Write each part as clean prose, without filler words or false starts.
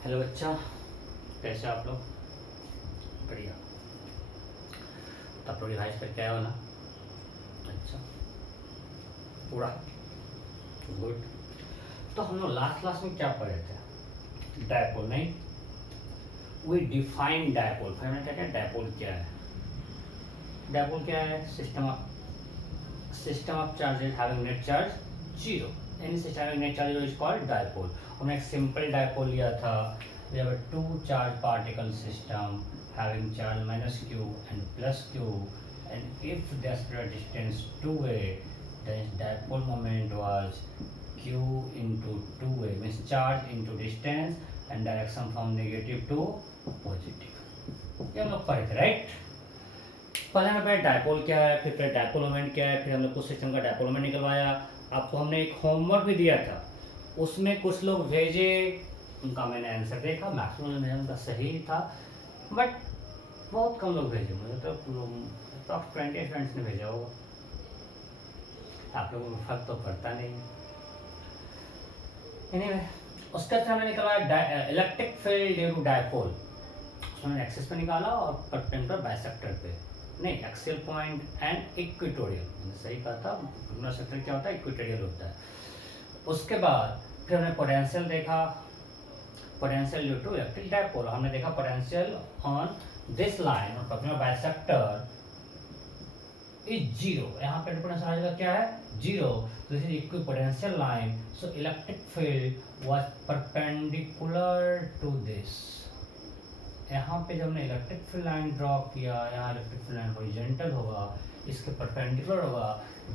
Hello बच्चा, कैसे आप लोग? बढ़िया। तब तो रिवाइज करके आए हो ना? अच्छा, पूरा गुड। तो हम लोग लास्ट क्लास में क्या पढ़े थे? डायपोल, नहीं? We define dipole. फिर मैंने क्या क्या डायपोल क्या है? डायपोल क्या है? System of charges having net charge zero. Any system having net charge is called dipole. हमने एक सिंपल डायपोल लिया था। We have a two charge particle system having charge minus q and plus q, and if the spread distance 2a, then dipole moment was q into 2a, means charge into distance and direction from negative to positive. ये हम लोग पढ़े थे, right? पहले हमें पहले dipole क्या है, फिर डायपोल मोमेंट क्या है, फिर हमने कुछ सिस्टम का डायपोल मोमेंट निकलवाया। आपको हमने एक होमवर्क भी दिया था, उसमें कुछ लोग भेजे, उनका मैंने आंसर देखा, मैक्सिमम में उनका सही था, बट बहुत कम लोग भेजे। मुझे तो टॉप 20 फ्रेंड्स ने भेजा होगा। आप लोगों को फर्क तो पड़ता नहीं है। एनीवे, उसके बाद हमने निकाला electric field due to dipole. उसमें एक्सिस पे निकाला और परपेंडिकुलर बाइसेक्टर पे, नहीं, एक्सियल पॉइंट एंड इक्वेटोरियल। मैंने सही कहा था। बाइसेक्टर क्या होता है? इक्वेटोरियल होता है। उसके बाद फिर हमने पोटेंशियल देखा, potential due to electric dipole. हमने देखा पोटेंशियल ऑन दिस लाइन और talking about bisector is zero. यहाँ पे पोटेंशियल आ जाएगा क्या है? जीरो। तो this is equipotential line, so electric field was perpendicular to this. यहाँ पे जब हमने इलेक्ट्रिक फील्ड लाइन ड्रॉ किया, यहाँ इलेक्ट्रिक फील्ड लाइन हॉरिजॉन्टल होगा, इसके परपेंडिकुलर होगा,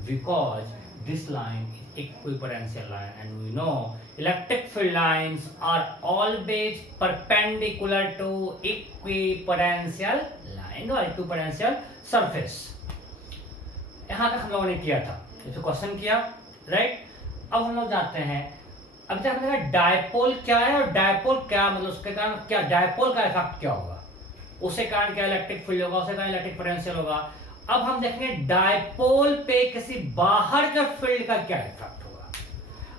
because this line is equipotential line, and we know electric field lines are always perpendicular to equipotential line or equipotential surface. यहाँ तक हम लोगों ने किया था, ये तो क्वेश्चन किया, राइट? अब हम लोग जाते हैं, अभी तक हमने कहा डायपोल क्या है और डायपोल क्या, मतलब उसके कारण क्या, डायपोल का इफेक्ट क्या होगा, उसके कारण क्या इलेक्ट्रिक फील्ड होगा, उसके कारण इलेक्ट्रिक पोटेंशियल होगा। अब हम देखेंगे डायपोल पे किसी बाहर के फील्ड का क्या इफेक्ट होगा।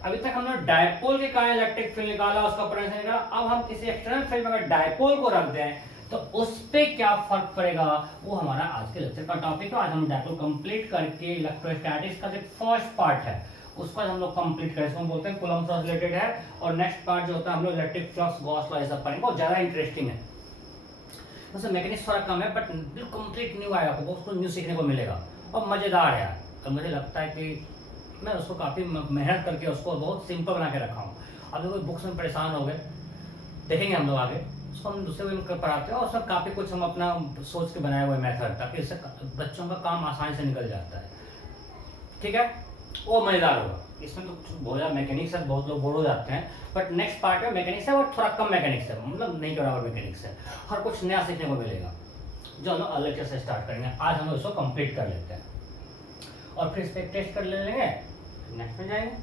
अभी तक हमने डायपोल के कारण इलेक्ट्रिक फील्ड निकाला, उसका पोटेंशियल निकाला। अब हम किसी एक्सटर्नल फील्ड में अगर डायपोल को रख दें तो उस पे क्या फर्क पड़ेगा, वो हमारा आज के लेक्चर का टॉपिक है। आज हम डायपोल कंप्लीट करके इलेक्ट्रोस्टैटिक्स का जो फर्स्ट पार्ट है उसको हम लोग कंप्लीट करें, इसको बोलते हैं कूलम्ब लॉ से रिलेटेड है। और नेक्स्ट पार्ट जो होता है हम लोग इलेक्ट्रिक फ्लक्स, गॉस लॉ, ये सब पढ़ेंगे, बहुत ज्यादा इंटरेस्टिंग है। वैसे मैकेनिक्स थोड़ा कम है, बट बिल्कुल कंप्लीट न्यू आएगा, आपको बहुत कुछ न्यू सीखने को मिलेगा और मजेदार है। तो मुझे लगता है कि मैं उसको काफी मेहनत करके उसको बहुत सिंपल बना के रखा हूँ। अभी कोई बुक्स में परेशान हो गए, देखेंगे हम लोग आगे, उसको हम दूसरे वे में पढ़ाते हैं और उसमें काफी कुछ हम अपना सोच के बनाए हुए मेथड, ताकि इससे बच्चों का काम आसानी से निकल जाता है। ठीक है, वो मजेदार होगा। इसमें तो बहुत ज्यादा मैकेनिक्स है, बहुत लोग बोर हो जाते हैं, बट नेक्स्ट पार्ट में मैकेनिक्स है और थोड़ा कम मैकेनिक्स है, मतलब नहीं बराबर मैकेनिक्स है, हर कुछ नया सीखने को मिलेगा, जो हम लोग अलग लेक्चर से स्टार्ट करेंगे। आज हम लोग इसको कंप्लीट कर लेते हैं और फिर इस पे टेस्ट कर लेंगे, नेक्स्ट में जाएंगे।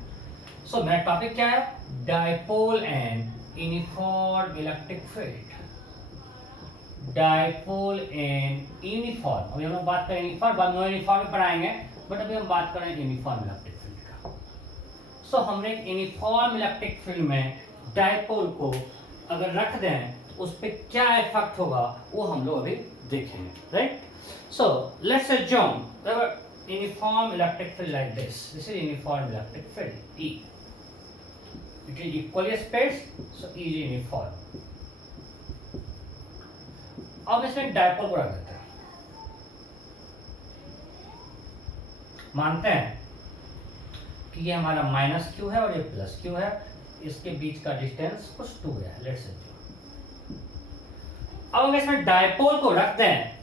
सो मेरा टॉपिक क्या है? Dipole and uniform electric field. Dipole and uniform, अभी हम लोग बात करेंगे यूनिफॉर्म, बाद में यूनिफॉर्म में पढ़ाएंगे, बट अभी हम बात करेंगे यूनिफॉर्म इलेक्ट्रिक फील्ड का। सो हमने एक यूनिफॉर्म इलेक्ट्रिक फील्ड में डायपोल को अगर रख दें तो उस पर क्या इफेक्ट होगा वो हम लोग अभी देखेंगे, right? So let's assume uniform electric field like this. This is uniform electric field, E. It is equally spaced, so E is uniform. अब इसमें डायपोल को रख देते हैं, मानते हैं कि ये हमारा माइनस क्यू है और ये प्लस क्यू है, इसके बीच का डिस्टेंस कुछ 2 है, लेट्स से। अब हम इसमें डायपोल को रखते हैं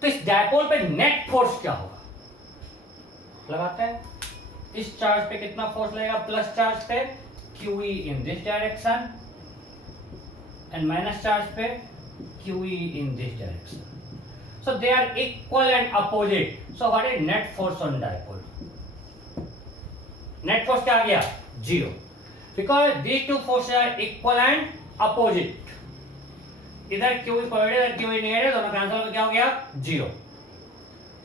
तो इस डायपोल पे नेट फोर्स क्या होगा, लगाते हैं। इस चार्ज पे कितना फोर्स लगेगा? प्लस चार्ज पे QE in this direction and minus charge पे QE in this direction, so they are equal and opposite. So what is net force on dipole? Net force क्या आ गया? 0, because these two forces are equal and opposite. इधर QE positive, इधर QE negative, दोनों cancel हो, क्या हो गया? 0.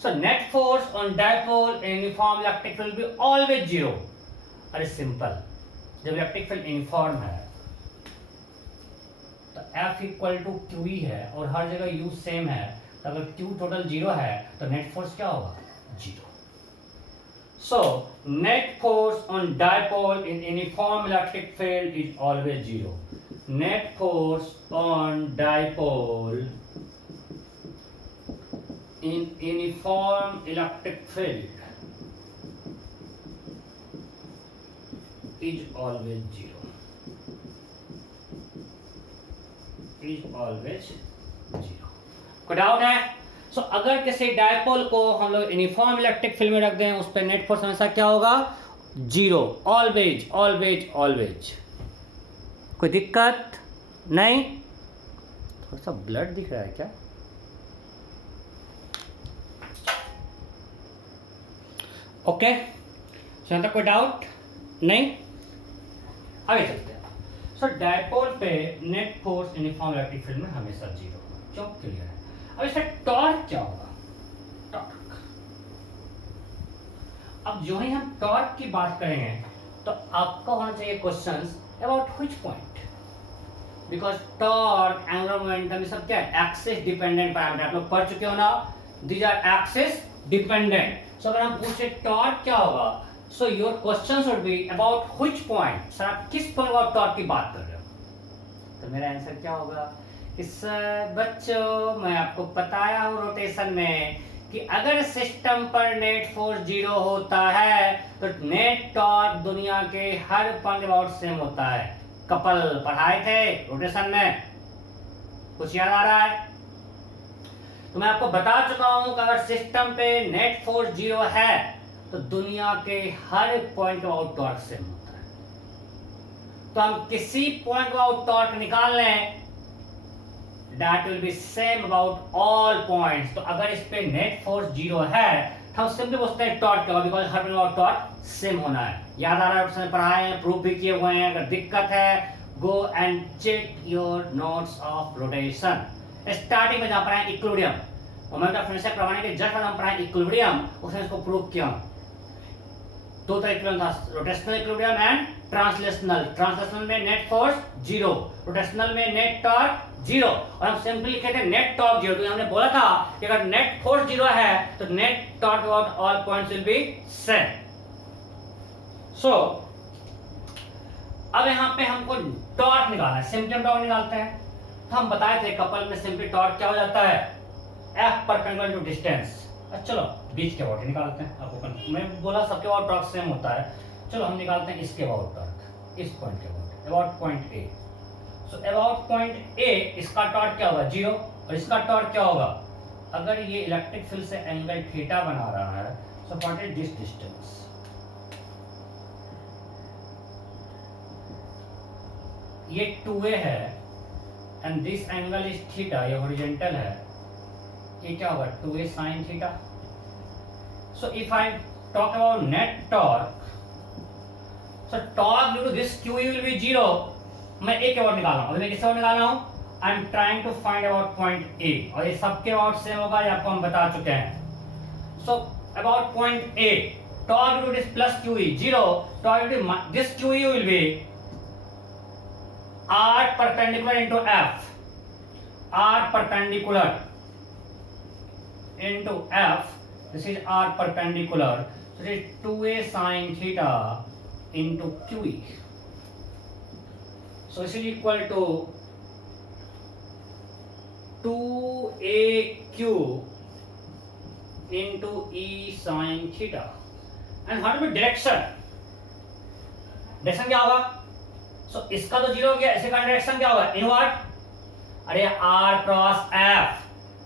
So net force on dipole in uniform electric field will be always 0. अरे सिंपल, जब इलेक्ट्रिक फील्ड यूनिफॉर्म है तो F equal to Q E है और हर जगह U सेम है, तो अगर Q टोटल 0 है तो नेट फोर्स क्या होगा? 0. So net force on dipole in uniform electric field is always 0. Net force on dipole in uniform electric field is always 0. Is always 0. कोई डाउट है? सो अगर किसी डायपोल को हम लोग यूनिफॉर्म इलेक्ट्रिक फील्ड में रख दें, उस पर नेट फोर्स हमेशा क्या होगा? 0. Always always always. कोई दिक्कत नहीं? थोड़ा सा ब्लड दिख रहा है क्या? ओके, यहाँ तक कोई डाउट नहीं? आगे चलते हैं. सो डायपोल पे net force uniform electric field में हमेशा 0. क्यों? क्लियर है. अब इसका टॉर्क क्या होगा? टॉर्क. अब जो ही हम टॉर्क की बात करेंगे तो आपका होना चाहिए questions about which point, because torque, angular momentum, ये सब क्या है? Axis dependent parameter. आप लोग पढ़ चुके हो ना, दीज आर एक्सिस डिपेंडेंट. सो अगर हम पूछे टॉर्क क्या होगा, so your question should be about which point. Sir आप किस पॉइंट अबाउट टॉर्क की बात कर रहे हो? तो मेरा आंसर क्या होगा? इस बच्चों, मैं आपको बताया हूं रोटेशन में कि अगर सिस्टम पर नेट फोर्स 0 होता है तो नेट टॉर्क दुनिया के हर पॉइंट अबाउट सेम होता है. कपल पढ़ाए थे रोटेशन में, कुछ याद आ रहा है? तो मैं आपको बता चुका हूं कि अगर सिस्टम पे नेट फोर्स 0 है तो दुनिया के हर पॉइंट अबाउट टॉर्क सेम होता है. तो हम किसी पॉइंट अबाउट टॉर्क निकाल लें, that will be same about all points. तो अगर इस पे नेट फोर्स 0 है तो हम सिंपली पूछते हैं टॉर्क क्या होगा, because her point about torque same होना है. याद आ रहा है? उसने पढ़ाए हैं, प्रूफ भी किए हुए हैं. अगर दिक्कत है, go and check your notes of rotation. Starting में जहां पर है इक्विलिब्रियम, मोमेंट ऑफ इनर्शिया प्रमाण के जस्ट हम पढ़ाए इक्विलिब्रियम, उसने इसको प्रूव किया. दो तरह इक्विलिब्रियम था, rotational equilibrium and translational. Translational में नेट फोर्स 0, रोटेशनल में नेट टॉर्क 0. और हम सिंपली लिखे थे नेट टॉर्क 0. तो हमने बोला था कि अगर नेट फोर्स 0 है तो net torque about all points will be same. So अब यहाँ पे हमको टॉर्क निकालना है, सिंपल टॉर्क निकालते हैं. तो हम बताए थे कपल में सिंपली टॉर्क क्या हो जाता है? F perpendicular to distance. चलो बीच के अबाउट निकालते हैं. आपको मैं बोला सबके अबाउट टॉर्क सेम होता है. चलो हम निकालते हैं इसके अबाउट टॉर्क, इस पॉइंट के about point A. So about point ए, इसका टॉर्क क्या होगा? 0. और इसका टॉर्क क्या होगा? अगर ये इलेक्ट्रिक फील्ड से एंगल थीटा बना रहा है, so what is this distance? ये 2a है and this angle is theta, ये हॉरिजॉन्टल है. ये क्या होगा? 2a sin theta. So if I talk about net torque, so torque due to this QE will be 0. मैं ए के अबाउट निकाल रहा हूं. मैं किसके अबाउट निकाल रहा हूं? I am trying to find about point A. और ये सबके अबाउट सेम होगा, ये आपको हम बता चुके हैं. So about point A, torque due to this plus QE 0, torque due to this QE will be R perpendicular into F. R perpendicular into F. This is R perpendicular. So it is 2a sin theta into QE. So this is equal to 2AQ into E sin theta. And how to be direction? Direction क्या होगा? So इसका तो 0 हो गया, इसका direction क्या होगा? Invert. अरे R क्रॉस F.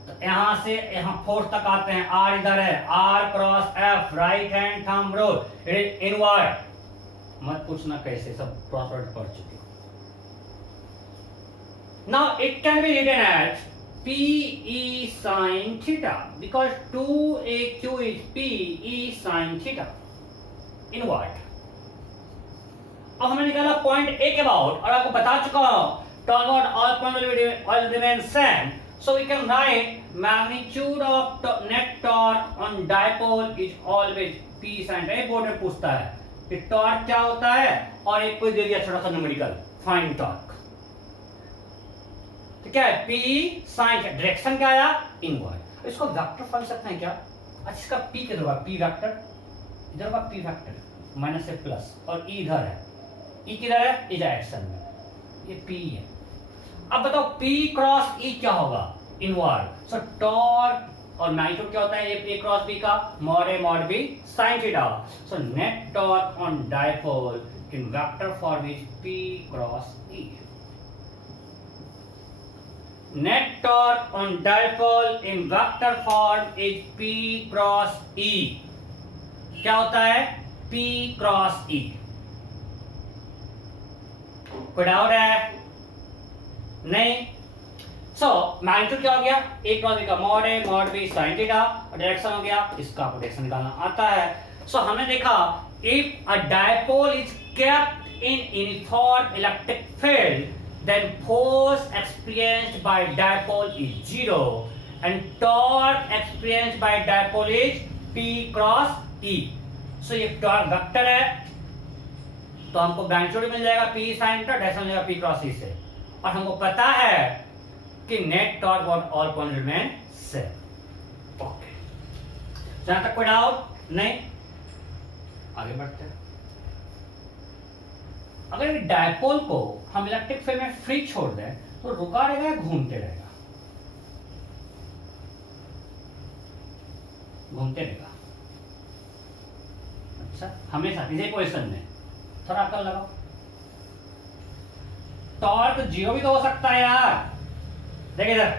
तो यहां से यहां फोर्स तक आते हैं, R इधर है, R cross F, right hand thumb rule, it is invert. मत पूछना कैसे, सब क्रॉसवर्ड पढ़ चुके हो. Now it can be written as PE sin theta because 2AQ is PE sin theta. Invert. अब हमने निकाला पॉइंट ए के अबाउट, और आपको बता चुका हूं torque about all point will remain same. So we can write magnitude of net torque on dipole is always P sin. ये बोर्ड में पूछता है कि टॉर्क क्या होता है, और एक कोई दे दिया छोटा सा न्यूमेरिकल, फाइंड टॉर्क. तो क्या है P sin, डायरेक्शन क्या आया इनवर्ड। इसको वेक्टर फॉर्म सकते हैं क्या? अच्छा इसका P किधर होगा? P वेक्टर इधर होगा, P वेक्टर माइनस से प्लस, और E इधर है, E किधर है? इस डायरेक्शन में, ये P है। अब बताओ P क्रॉस E क्या होगा? इनवर्ड। सो टॉर्क और मैग्नीट्यूड क्या होता है? ये A क्रॉस B का mod A mod B sin theta. So net torque on dipole in vector form is P cross E। Net torque on dipole in vector form is P cross E। क्या होता है? P cross E। कोई doubt है? नहीं। So magnitude क्या हो गया? A cross B का mod A mod B sin theta, और डायरेक्शन हो गया इसका, आपको डायरेक्शन निकालना आता है। सो हमने देखा if a dipole is kept in uniform electric field then force experienced by dipole is 0 and torque experienced by dipole is P cross E। so ये टॉर्क वेक्टर है तो हमको मैग्नीट्यूड मिल जाएगा P sin थीटा, डायरेक्शन मिलेगा P cross E से, और हमको पता है कि net torque on all point remain same. Okay, जहां तक कोई डाउट नहीं, आगे बढ़ते हैं। अगर डायपोल को हम इलेक्ट्रिक फील्ड में फ्री छोड़ दें तो रुका रहेगा या घूमते रहेगा? घूमते रहेगा। अच्छा, हमेशा इसी पोजीशन में। थोड़ा अकल लगाओ। टॉर्क जीरो भी तो हो सकता है यार। देखिए इधर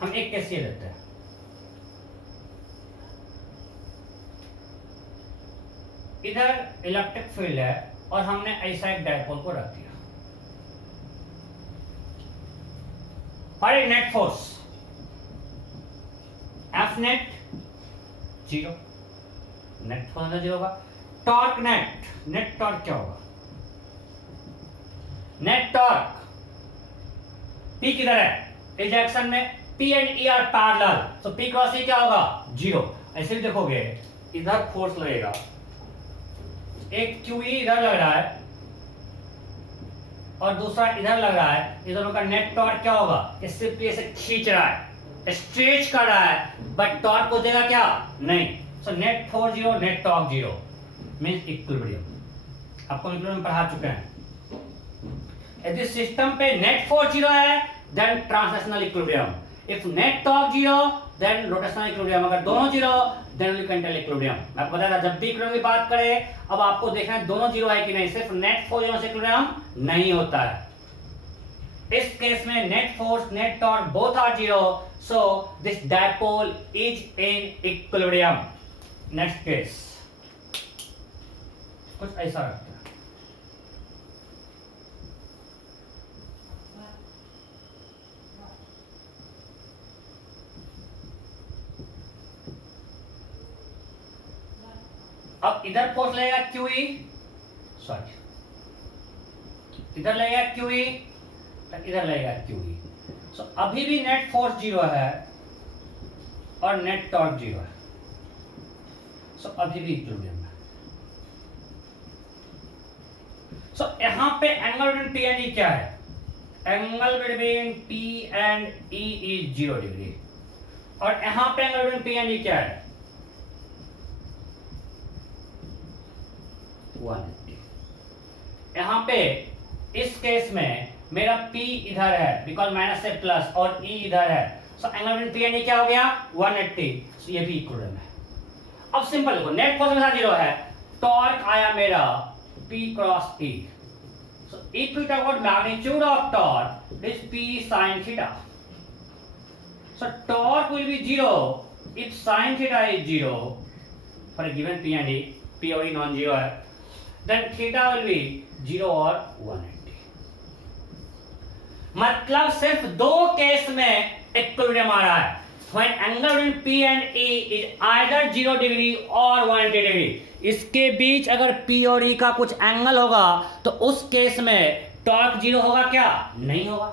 हम एक केस ये लेते हैं, इधर इलेक्ट्रिक फील्ड है और हमने ऐसा एक डायपोल को रख दिया, और net force F net zero, net force zero होगा। टॉर्क नेट टॉर्क क्या होगा? नेट टॉर्क P किधर है? इस डायरेक्शन में P and E are parallel, तो P क्रॉस E क्या होगा? जीरो। ऐसे भी देखोगे इधर फोर्स लगेगा, एक QE इधर लग रहा है और दूसरा इधर लग रहा है, ये दोनों का नेट टॉर्क क्या होगा? इससे P ऐसे खींच रहा है, स्ट्रेच कर रहा है, बट टॉर्क को देगा क्या? नहीं। So net force zero, net torque zero means equilibrium. आपको इक्विलिब्रियम पढ़ा चुके हैं। यदि सिस्टम पे नेट फोर्स जीरो है then translational equilibrium, if net torque zero then rotational equilibrium, अगर दोनों zero then we can tell equilibrium. मैं आपको बताया था जब भी इक्विलिब्रियम की बात करें, अब आपको देखना है दोनों जीरो है कि नहीं, सिर्फ नेट फोर्स जीरो से इक्विलिब्रियम नहीं होता है। इस केस में net force net torque both are zero, so this dipole is in equilibrium. Next case कुछ ऐसा रखते हैं, अब इधर फोर्स लगेगा QE, सॉरी इधर लगेगा QE, इधर लगेगा QE। सो अभी भी नेट फोर्स जीरो है और नेट टॉर्क जीरो है, सो अभी भी इक्विलिब्रियम है। सो यहां पे angle between P and E क्या है? Angle between P and E is 0 degree, और यहां पे angle between P and E क्या है? 180। यहां पे इस केस में मेरा P इधर है बिकॉज माइनस से प्लस, और E इधर है, so angle between P and E क्या हो गया? 180। सो ये भी इक्विलिब्रियम है। अब सिंपल देखो, नेट फोर्स हमेशा जीरो है, टॉर्क आया मेरा P cross E। So if we talk about magnitude of torque is P sin theta, so torque will be zero if sin theta is zero for a given P and E, P और E non zero है, then theta will be 0 और 180। मतलब सिर्फ दो case में equilibrium आ रहा है, when angle between P and E is either 0 degree और 180 डिग्री। इसके बीच अगर P और E का कुछ एंगल होगा तो उस केस में टॉर्क जीरो होगा क्या? नहीं होगा।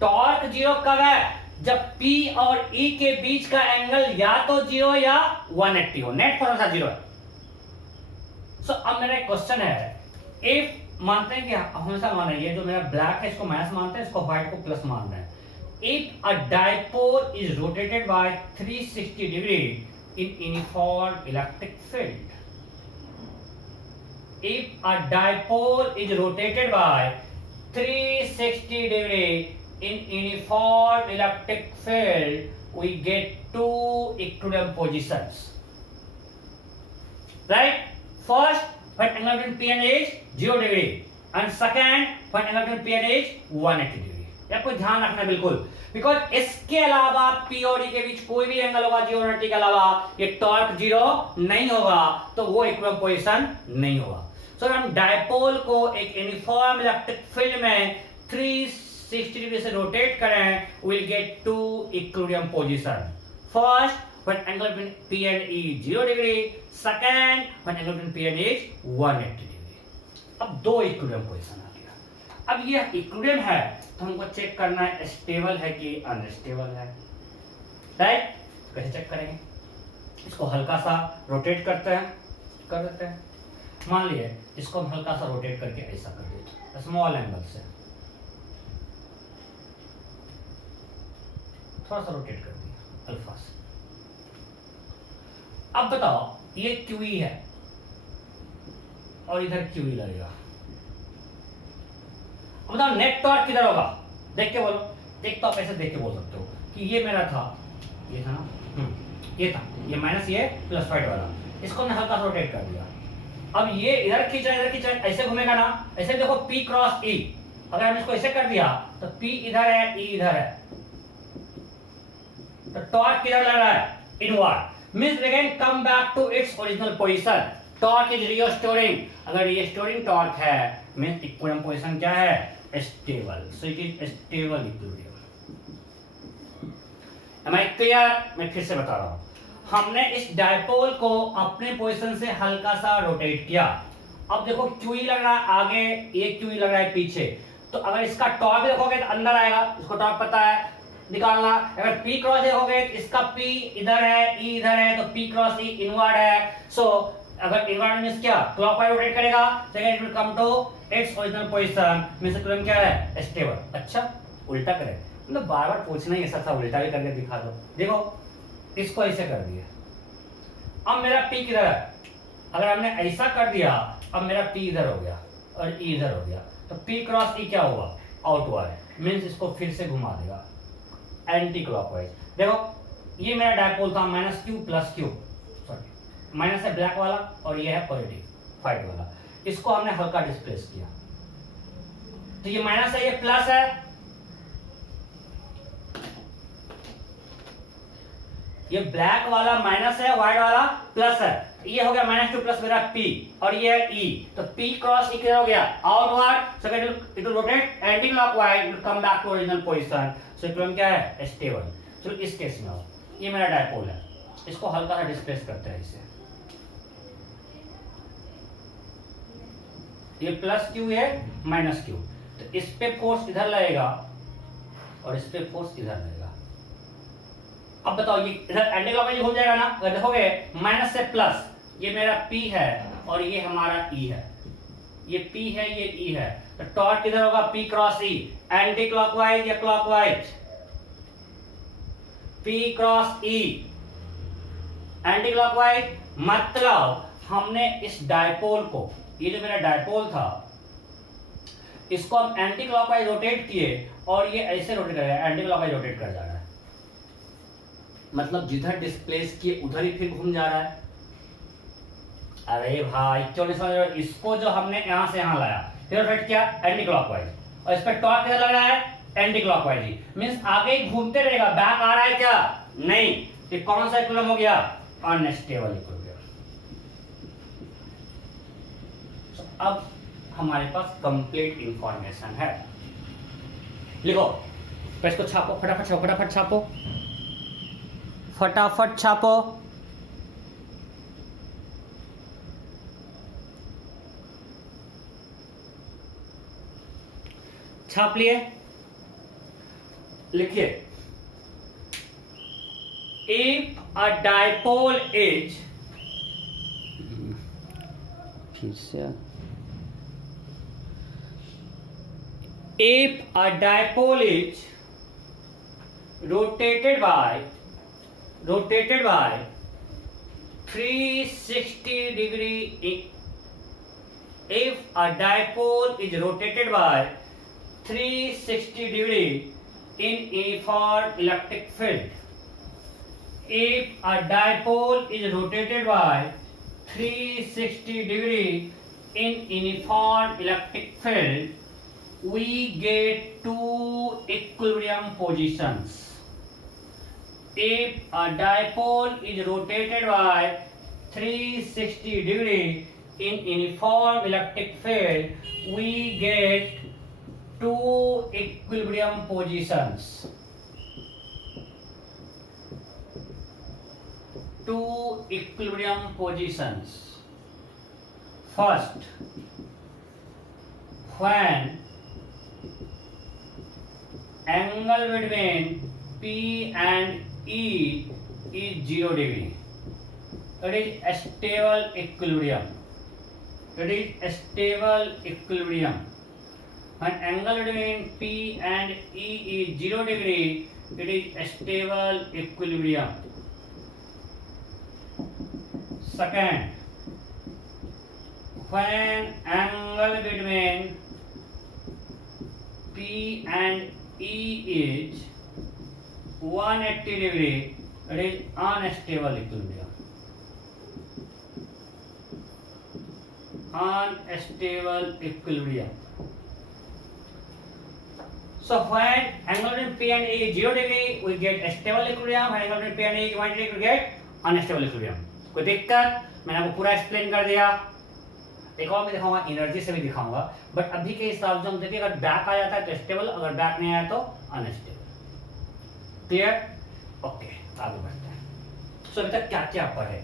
टॉर्क जीरो कब है? जब P और E के बीच का एंगल या तो जीरो या 180 हो, नेट फोर्स जीरो है। सो अब मेरा क्वेश्चन है, इफ मानते हैं कि हमेशा मान रहे हैं, ये जो मेरा ब्लैक है इसको माइनस मानते हैं, इसको व्हाइट को प्लस मान रहे हैं. If a dipole is rotated bye 360 degree in uniform electric field, if a dipole is rotated by 360 degree in uniform electric field, we get two equilibrium positions, right? First, when angle between P and H 0 degree, and second, when angle between P and H 180 degree. ये आपको ध्यान रखना है बिल्कुल, because इसके अलावा P और E के बीच कोई भी एंगल होगा 0 के अलावा, ये टॉर्क 0 नहीं होगा, तो वो इक्विलिब्रियम पोजीशन नहीं होगा. सो हम डायपोल को एक यूनिफॉर्म इलेक्ट्रिक फील्ड में 360 डिग्री से रोटेट करें, will get to equilibrium position. First when angle between P and E 0 degree, second when angle between P and H 180 degree. अब दो इक्विलिब्रियम पोजीशन आ गया. अब ये इक्विलिब्रियम है तो हमको चेक करना है स्टेबल है कि अनस्टेबल है, राइट? कैसे चेक करेंगे? इसको हल्का सा रोटेट करते हैं, कर देते हैं. मान लिए इसको हम हल्का सा रोटेट करके ऐसा कर देते स्मॉल एंगल से, थोड़ा सा रोटेट कर दिया अल्फा से. अब बताओ ये QE है और इधर QE लगेगा. अब बताओ नेट टॉर्क किधर होगा? देख के बोलो. देख तो आप ऐसे देख के बोल सकते हो कि ये मेरा था, ये था ना, ये था, ये माइनस ये प्लस वाइट वाला, इसको हमने हल्का सा रोटेट कर दिया. अब ये इधर खींचा ऐसे घूमेगा ना, ऐसे देखो P क्रॉस E, अगर हम इसको ऐसे कर दिया तो P इधर है, E इधर है, तो टॉर्क किधर लग रहा है? Inward. Means again come back to its original position. Torque is restoring. अगर रिस्टोरिंग टॉर्क है मींस इक्विलिब्रियम पोजीशन क्या है? Stable. So it is stable equilibrium. Am I clear? मैं फिर से बता रहा हूं. हमने इस डायपोल को अपने पोजीशन से हल्का सा रोटेट किया. अब देखो QE लग रहा है आगे, ये QE लग रहा है पीछे, तो अगर इसका टॉर्क देखोगे तो अंदर आएगा, इसको टॉर्क पता है निकालना. अगर P क्रॉस देखोगे तो इसका P इधर है, E इधर है, तो P क्रॉस E इनवर्ड है. सो अगर इनवर्ड मींस क्या? क्लॉकवाइज रोटेट करेगा, second it will come to its original position. Means equilibrium क्या है? स्टेबल. अच्छा उल्टा करें, मतलब बार-बार पूछना ही ऐसा था, उल्टा भी करके दिखा दो. देखो इसको ऐसे कर दिया, अब मेरा P किधर है? अगर हमने ऐसा कर दिया, अब मेरा P इधर हो गया और E इधर हो गया, तो P क्रॉस E क्या हुआ? आउटवर्ड. मींस इसको फिर से घुमा देगा एंटी क्लॉकवाइज. देखो ये मेरा डायपोल था -Q + Q, सॉरी माइनस है ब्लैक वाला और ये है पॉजिटिव व्हाइट वाला. इसको हमने हल्का डिस्प्लेस किया, तो ये माइनस है, ये प्लस है, ये ब्लैक वाला माइनस है, व्हाइट वाला प्लस है. ये हो गया -2 प्लस मेरा P और ये है E, तो P क्रॉस E किधर हो गया? Outward. So it will rotate anti clockwise, it will come back to original position. So equilibrium क्या है? स्टेबल. चलो इस केस में हो, ये मेरा डायपोल है, इसको हल्का सा डिस्प्लेस करते हैं इसे. ये +Q है -Q, तो इस पे फोर्स इधर लगेगा और इस पे फोर्स इधर लगेगा. अब बताओ ये इधर एंटी क्लॉकवाइज घूम जाएगा ना. अगर देखोगे माइनस से प्लस, ये मेरा P है और ये हमारा E है, ये P है ये E है, तो टॉर्क किधर होगा? P cross E. Anti clockwise या clockwise? P cross E anti clockwise. मतलब हमने इस डायपोल को, ये जो मेरा डायपोल था, इसको हम एंटी क्लॉकवाइज रोटेट किए और ये ऐसे रोटेट कर रहा है, एंटी क्लॉकवाइज रोटेट कर जा रहा है. मतलब जिधर डिस्प्लेस किए उधर ही फिर घूम जा रहा है. अरे भाई क्यों नहीं समझ रहे? इसको जो हमने यहां से यहां लाया, फिर रोटेट किया एंटी क्लॉकवाइज, और इस पर टॉर्क किधर लग रहा है? एंटी क्लॉकवाइज ही. मींस आगे ही घूमते रहेगा, बैक आ रहा है क्या? नहीं. ये कौन सा इक्विलिब्रियम हो गया? Unstable equilibrium. अब हमारे पास कंप्लीट इंफॉर्मेशन है. लिखो, तो इसको छापो, फटाफट छापो, फटाफट छापो, फटाफट छापो. छाप लिए? लिखिए, if a dipole is, if a dipole is rotated by 360 degree, if a dipole is rotated by 360 degree in uniform electric field, if a dipole is rotated by 360 degree in uniform electric field, we get two equilibrium positions. If a dipole is rotated by 360 degree in uniform electric field, we get two equilibrium positions. Two equilibrium positions. First, when angle between P and E is 0 degree, it is a stable equilibrium. It is a stable equilibrium. When angle between P and E is 0 degree, it is a stable equilibrium. Second, when angle between P and E is 180 degree, it is unstable equilibrium. Unstable equilibrium. So when angle between P and E is 0 degree, we get a stable equilibrium. When angle between P and E is 180 degree, we get unstable equilibrium. कोई दिक्कत? मैंने आपको पूरा explain कर दिया. एक और मैं दिखाऊंगा, एनर्जी से भी दिखाऊंगा, बट अभी के हिसाब से हम देखिए, अगर बैक आ जाता है तो स्टेबल, अगर बैक नहीं आया तो अनस्टेबल. क्लियर? ओके, आगे बढ़ते हैं. सो अभी तक क्या क्या पढ़े?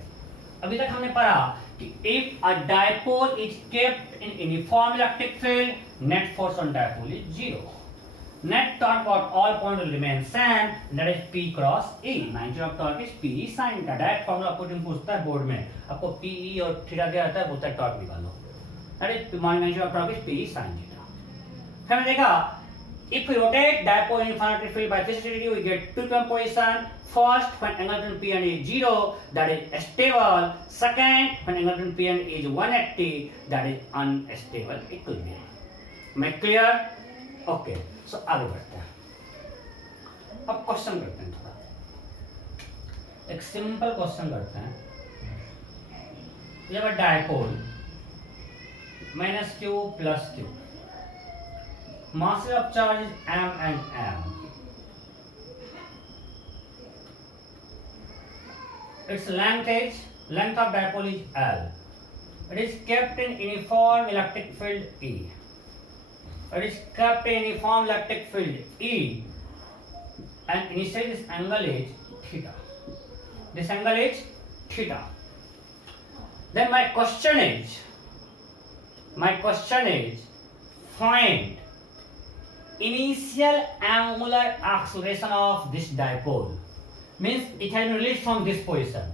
अभी तक हमने पढ़ा कि if a dipole is kept in uniform electric field, net force on dipole is 0. Net torque at all points will remain same, that is P cross E. Magnitude of torque is PE sin theta. Direct formula putting पूछता है board में, आपको PE और theta दिया जाता है, बोलता है टॉर्क निकालो. That is magnitude of torque is PE sin theta. फिर हमने देखा, if we rotate dipole in electric field by 360 degree, we get two equilibrium position. First, when angle between P and E is 0, that is stable. Second, when angle between P and E is 180, that is unstable equilibrium. मैं clear? Okay, सो आगे बढ़ते हैं. अब question करते हैं, थोड़ा एक simple question करते हैं. ये dipole -q + q, mass of charge is m and m, its length of dipole is L, it is kept in uniform electric field E. It is kept in uniform electric field E, and initially this angle is theta. This angle is theta. Then my question is, find initial angular acceleration of this dipole. Means it has been released from this position.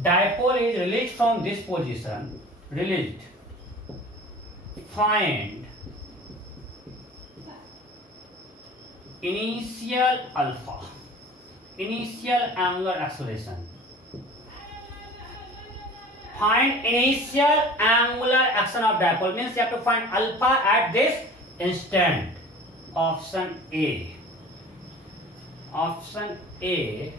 Dipole is released from this position. Released. Find initial alpha, initial angular acceleration. Find initial angular action of dipole, means you have to find alpha at this instant. Option A. Option A.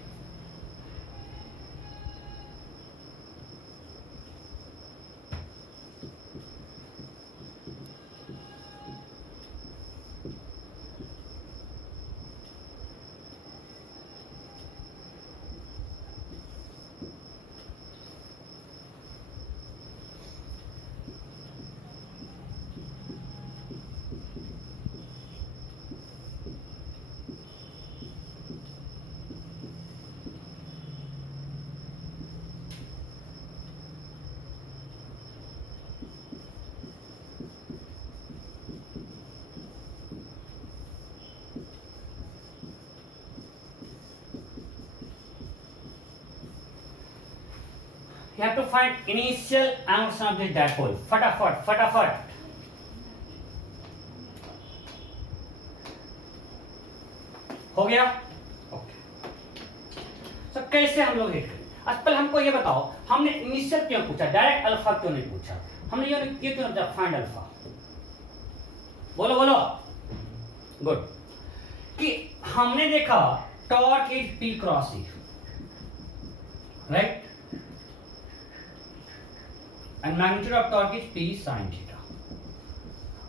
You have to find initial angles of this dipole. फटाफट. हो गया? Okay. तो कैसे हम लोग hit करें? आज पहले हमको ये बताओ, हमने इनिशियल क्यों पूछा, डायरेक्ट अल्फा क्यों नहीं पूछा? हमने ये क्यों पूछा फाइंड अल्फा? बोलो बोलो। गुड। कि हमने देखा torque is P cross E, right, and magnitude of torque is P sine theta.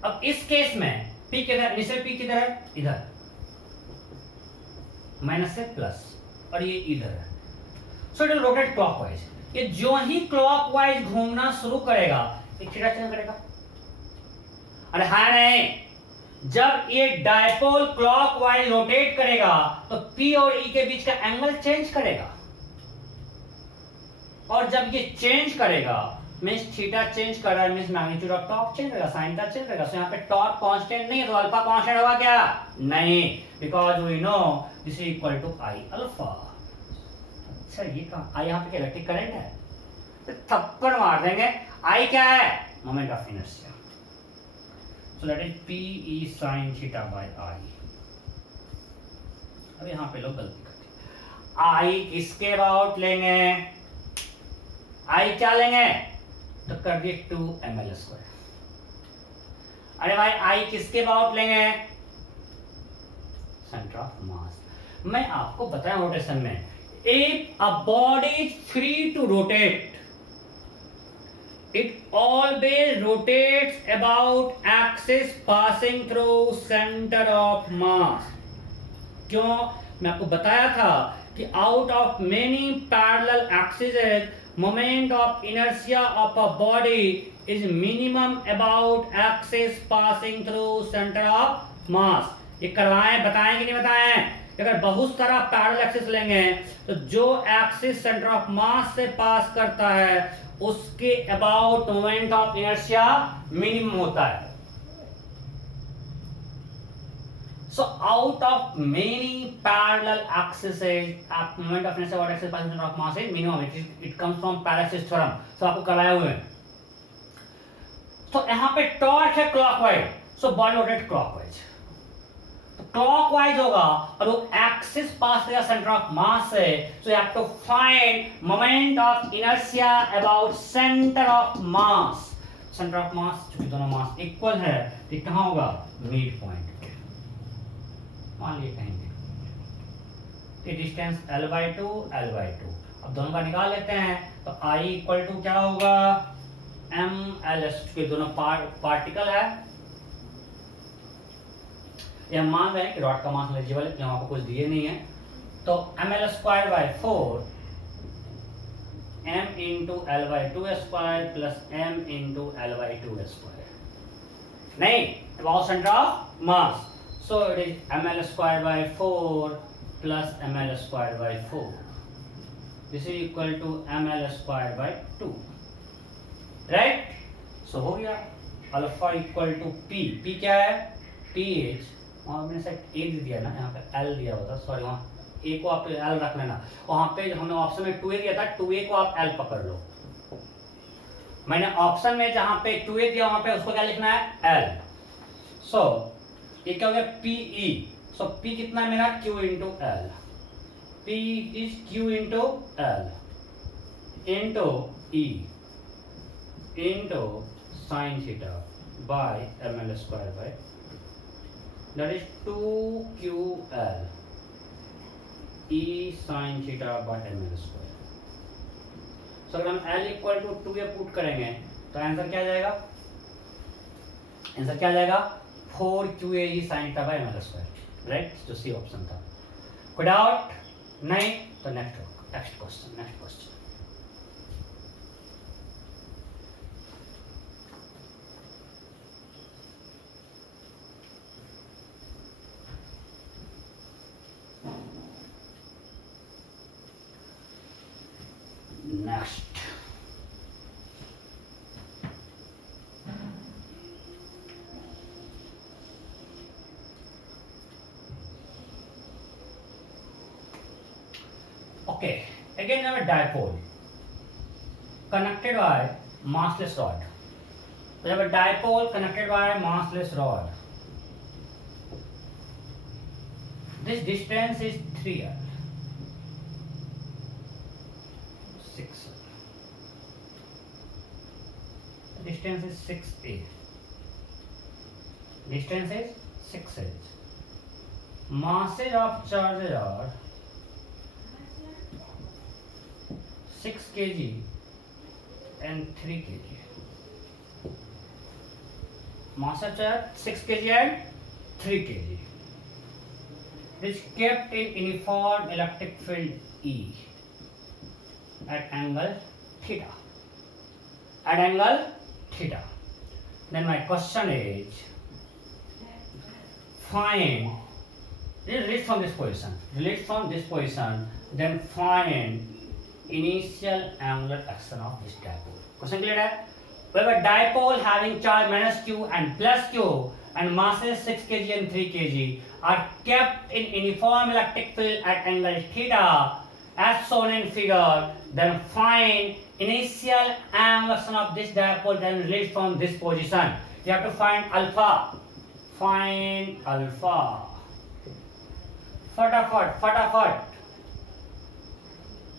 अब इस केस में पी किधर, इनिशियल पी किधर है? इधर, माइनस से प्लस, और ये इधर है। सो इट विल रोटेट क्लॉकवाइज। ये जो ही क्लॉकवाइज घूमना शुरू करेगा ये थीटा चेंज करेगा। अरे हाँ नहीं, जब ये डायपोल क्लॉकवाइज रोटेट करेगा तो P और E के बीच का एंगल चेंज करेगा, और जब ये चेंज करेगा मींस थीटा चेंज कर रहा है, means magnitude of torque change करेगा, साइन का चेंज करेगा। सो यहाँ पे टॉर्क कांस्टेंट नहीं है तो अल्फा कांस्टेंट होगा क्या? नहीं, because we know this is equal to I alpha. अच्छा ये कहा आई, यहाँ पे क्या इलेक्ट्रिक करंट है? तो थप्पड़ मार देंगे। आई क्या है? Moment of inertia. So that is P E sine theta by I. अब यहाँ पे लोग गलती करते हैं, आई किसके अबाउट लेंगे? आई क्या लेंगे? तो कर दिए 2ml²। अरे भाई आई किसके अबाउट लेंगे? सेंटर ऑफ मास। मैं आपको बताया रोटेशन में, if a body is free to rotate, it always rotates about axis passing through center of mass. क्यों? मैं आपको बताया था कि out of many parallel axes, moment of inertia of a body is minimum about axis passing through center of mass. ये करवाएं, बताएं कि नहीं बताएं? अगर बहुत सारा पैरेलल एक्सिस लेंगे तो जो एक्सिस सेंटर ऑफ मास से पास करता है उसके about moment of inertia minimum होता है। So out of many parallel axes, moment of inertia about axis passing center of mass is minimum. It comes from Parallaxis theorem. So आपको कराए हुए हैं। तो यहाँ पे टॉर्क है clockwise, so body rotate clockwise. Clockwise होगा और वो एक्सिस पास करेगा सेंटर ऑफ मास से। So you have to find moment of inertia about centre of mass. Centre of mass, चूंकि दोनों मास इक्वल है तो कहां होगा? मिड पॉइंट मान लिए कहेंगे। Distance L/2 L/2। अब दोनों का निकाल लेते हैं तो I इक्वल टू क्या होगा? mls, के दोनों पार्टिकल है। ये हम मान रहे हैं कि रॉड का मास नेग्लिजिबल है, यहाँ आपको कुछ दिए नहीं है, तो ml²/4 m into L/2² plus m into L/2²। नहीं, about center of mass, so it is ml²/4 plus ml²/4. This is equal to ml²/2, right? So हो गया alpha equal to p। p क्या है? p is, वहाँ मैंने शायद a दिया ना, यहाँ पे l दिया हुआ था, सॉरी वहाँ a को आप l रख लेना, वहाँ पे हमने ऑप्शन में 2a दिया था, 2a को आप l पकड़ लो। मैंने ऑप्शन में जहाँ पे 2a दिया वहाँ पे उसको क्या लिखना है? l। सो ये क्या हो गया? pe। सो p कितना है मेरा? q into l। p is q into l into e into sine theta bye ml²/, that is 2ql e sin theta by ml²। सो अगर हम l equal to 2a put करेंगे तो आंसर क्या आ जाएगा? Answer क्या आ जाएगा? 4qa e sin theta by ml², right? जो C option था। कोई डाउट नहीं? तो next question. Next, okay, again we have a dipole connected by massless rod. We have a dipole connected by massless rod. This distance is 3r. 6. Distance is 6a. Distance is 6h. Masses of charges are 6 kg and 3 kg. Mass of charge 6 kg and 3 kg. It is kept in uniform electric field E at angle theta. At angle theta. Then my question is, find, relate from this position, then find initial angular action of this dipole. Question clear है? We have a dipole having charge minus q and plus q and masses 6 kg and 3 kg are kept in uniform electric field at angle theta as shown in figure. Then find initial angular action of this dipole, then relate from this position. You have to find alpha. Find alpha. फटाफट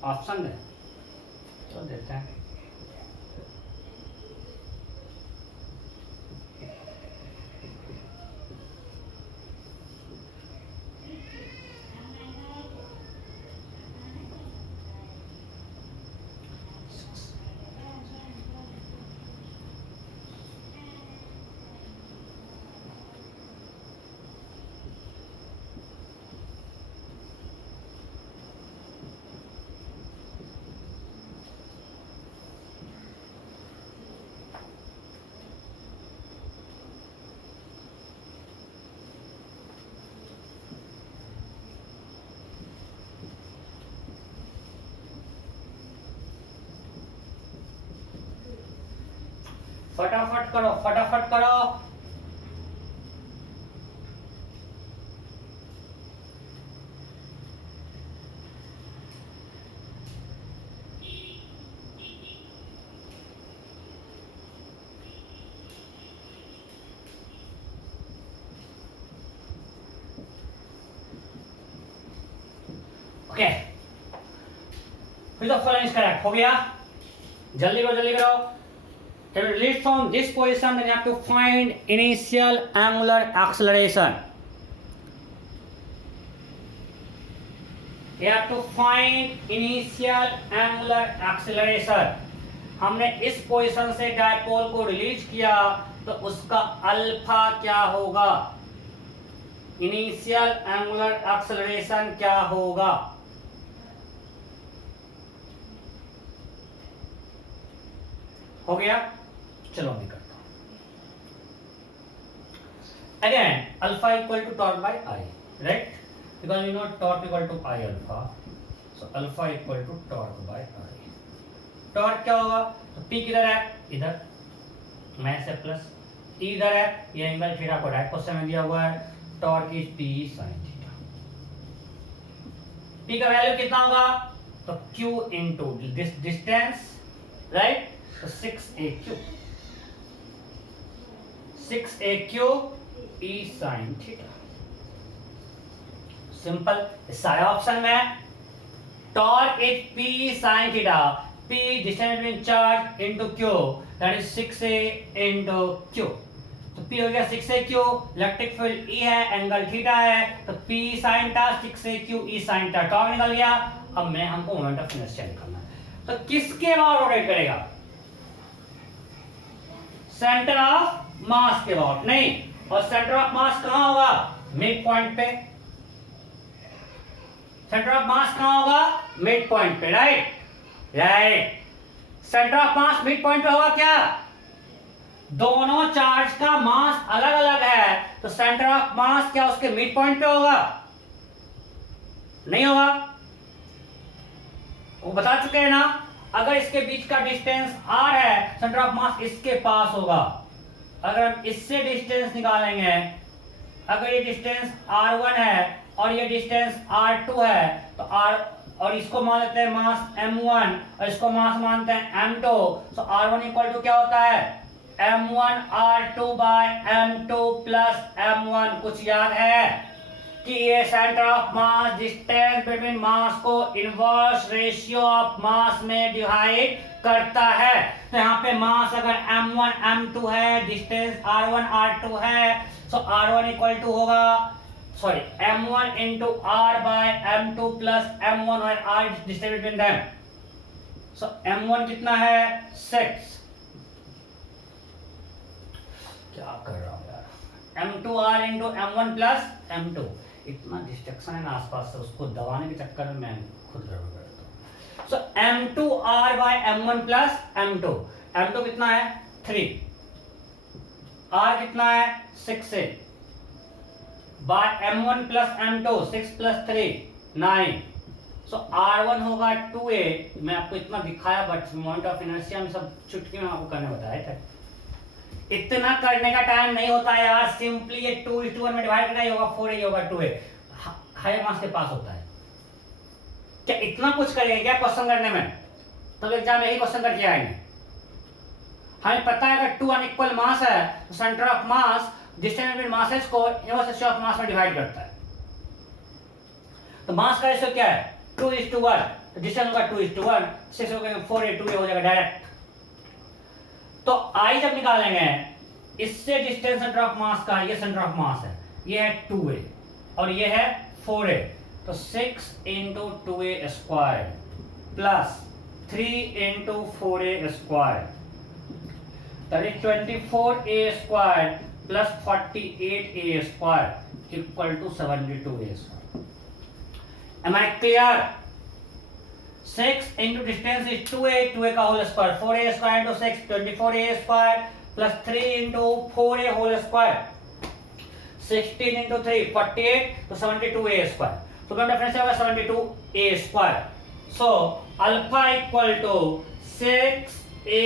option दे तो देते हैं. फटाफट करो. Okay, फिर तो following is correct हो गया. जल्दी करो. Can we relate from this position? Then you have to find initial angular acceleration. You have to find initial angular acceleration. हमने इस पोजीशन से डायपोल को रिलीज किया तो उसका अल्फा क्या होगा? इनिशियल एंगुलर एक्सेलरेशन क्या होगा? हो गया. चलो मैं करता हूं. Again alpha equal to torque by I, right? Because you know torque equal to I alpha, so alpha equal to torque by I. Torque क्या होगा? तो पी किधर है? इधर, मैं से प्लस ई इधर है. ये एंगल थीटा को राइट क्वेश्चन में दिया हुआ है. Torque is P sine theta. P का वैल्यू कितना होगा? तो Q into this distance, right? तो 6a क्यूब ई साइन थीटा. सिंपल. सारे ऑप्शन में torque is P sine theta. P distance between charge into Q, that is 6a into Q. तो P हो गया 6a Q. Electric field E है, angle theta है, तो P sine theta 6a Q E sine theta. Torque निकल गया. अब मैं हमको मोमेंट ऑफ इनर्शिया निकालना है. तो किसके अबाउट रोटेट करेगा? सेंटर ऑफ मास के अबाउट नहीं. और सेंटर ऑफ मास कहां होगा? मिड पॉइंट पे. सेंटर ऑफ मास कहां होगा? मिड पॉइंट पे, right? Centre of mass mid point पे होगा क्या? दोनों चार्ज का मास अलग अलग है, तो सेंटर ऑफ मास क्या उसके मिड पॉइंट पे होगा? नहीं होगा. वो बता चुके हैं ना. अगर इसके बीच का डिस्टेंस r है, सेंटर ऑफ मास इसके पास होगा. अगर हम इससे डिस्टेंस निकालेंगे, अगर ये डिस्टेंस r1 है और ये डिस्टेंस r2 है, तो r और इसको मान लेते हैं मास m1 और इसको मास मानते हैं m2. तो r1 इक्वल टू क्या होता है? m1 r2 bye m2 plus m1. कुछ याद है? कि ये centre of mass distance between mass को इनवर्स रेशियो ऑफ मास में डिवाइड करता है। तो यहाँ पे मास अगर m1 m2 है, डिस्टेंस r1 r2 है, तो r1 इक्वल टू होगा sorry m1 into r by m2 plus m1 और r distance between them. So m1 कितना है 6, क्या कर रहा हूँ यार, m2r into m1 plus m2, इतना डिस्ट्रक्शन है ना आसपास से, उसको दबाने के चक्कर में मैं खुद गड़बड़ करता हूँ। सो m2r bye m1 plus m2, m2 कितना है 3, r कितना है 6 है, bye m1 plus m2 6 plus 3 9। सो r1 होगा 2a, मैं आपको इतना दिखाया बट मोमेंट ऑफ इनर्शिया में सब चुटकी में आपको करने बताया था। इतना करने का टाइम नहीं होता है यार, सिंपली ये 2:1 में डिवाइड करना ही होगा, 4a होगा 2a, हायर मार्क्स के पास होता है। क्या इतना कुछ करेंगे क्या क्वेश्चन करने में? तो एग्जाम में यही क्वेश्चन करके आएंगे। हमें पता है अगर 2 अनइक्वल मास है तो centre of mass distance between masses को इनवर्स रेशियो ऑफ मास में डिवाइड करता है। तो मास का रेशियो क्या है 2:1, तो डिस्टेंस होगा 2:1, 6 हो गया 4a 2a हो जाएगा डायरेक्ट। तो आई जब निकालेंगे, इससे डिस्टेंस सेंटर ऑफ मास का, ये सेंटर ऑफ मास है, ये है 2a और ये है 4a, तो 6 into 2a square plus 3 into 4a square, that is 24a square plus 48a square equal to 72a square. Am I clear? 6 into distance is 2a, 2a का whole square, 4a square into 6, 24a square plus 3 into 4a whole square, 16 into 3, 48, तो 72a square। तो क्या difference होगा 72a square। So alpha equal to 6a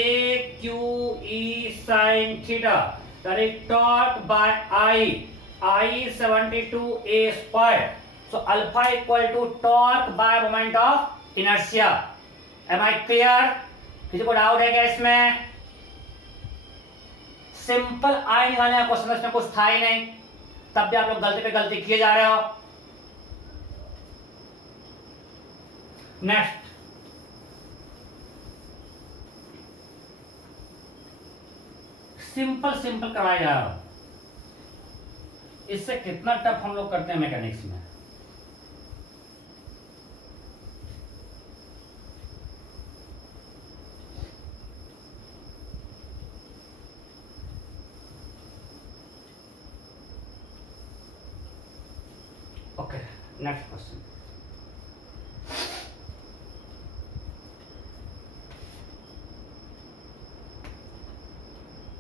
QE sin theta, that is torque by I 72a square। So alpha equal to torque by moment of inertia. Am I clear? किसी को doubt है क्या इसमें? Simple I निकालने का question, इसमें कुछ था ही नहीं, तब भी आप लोग गलती पे गलती किए जा रहे हो। नेक्स्ट, सिंपल सिंपल करवाया जा रहा हो, इससे कितना टफ हम लोग करते हैं मैकेनिक्स में। Okay, next question.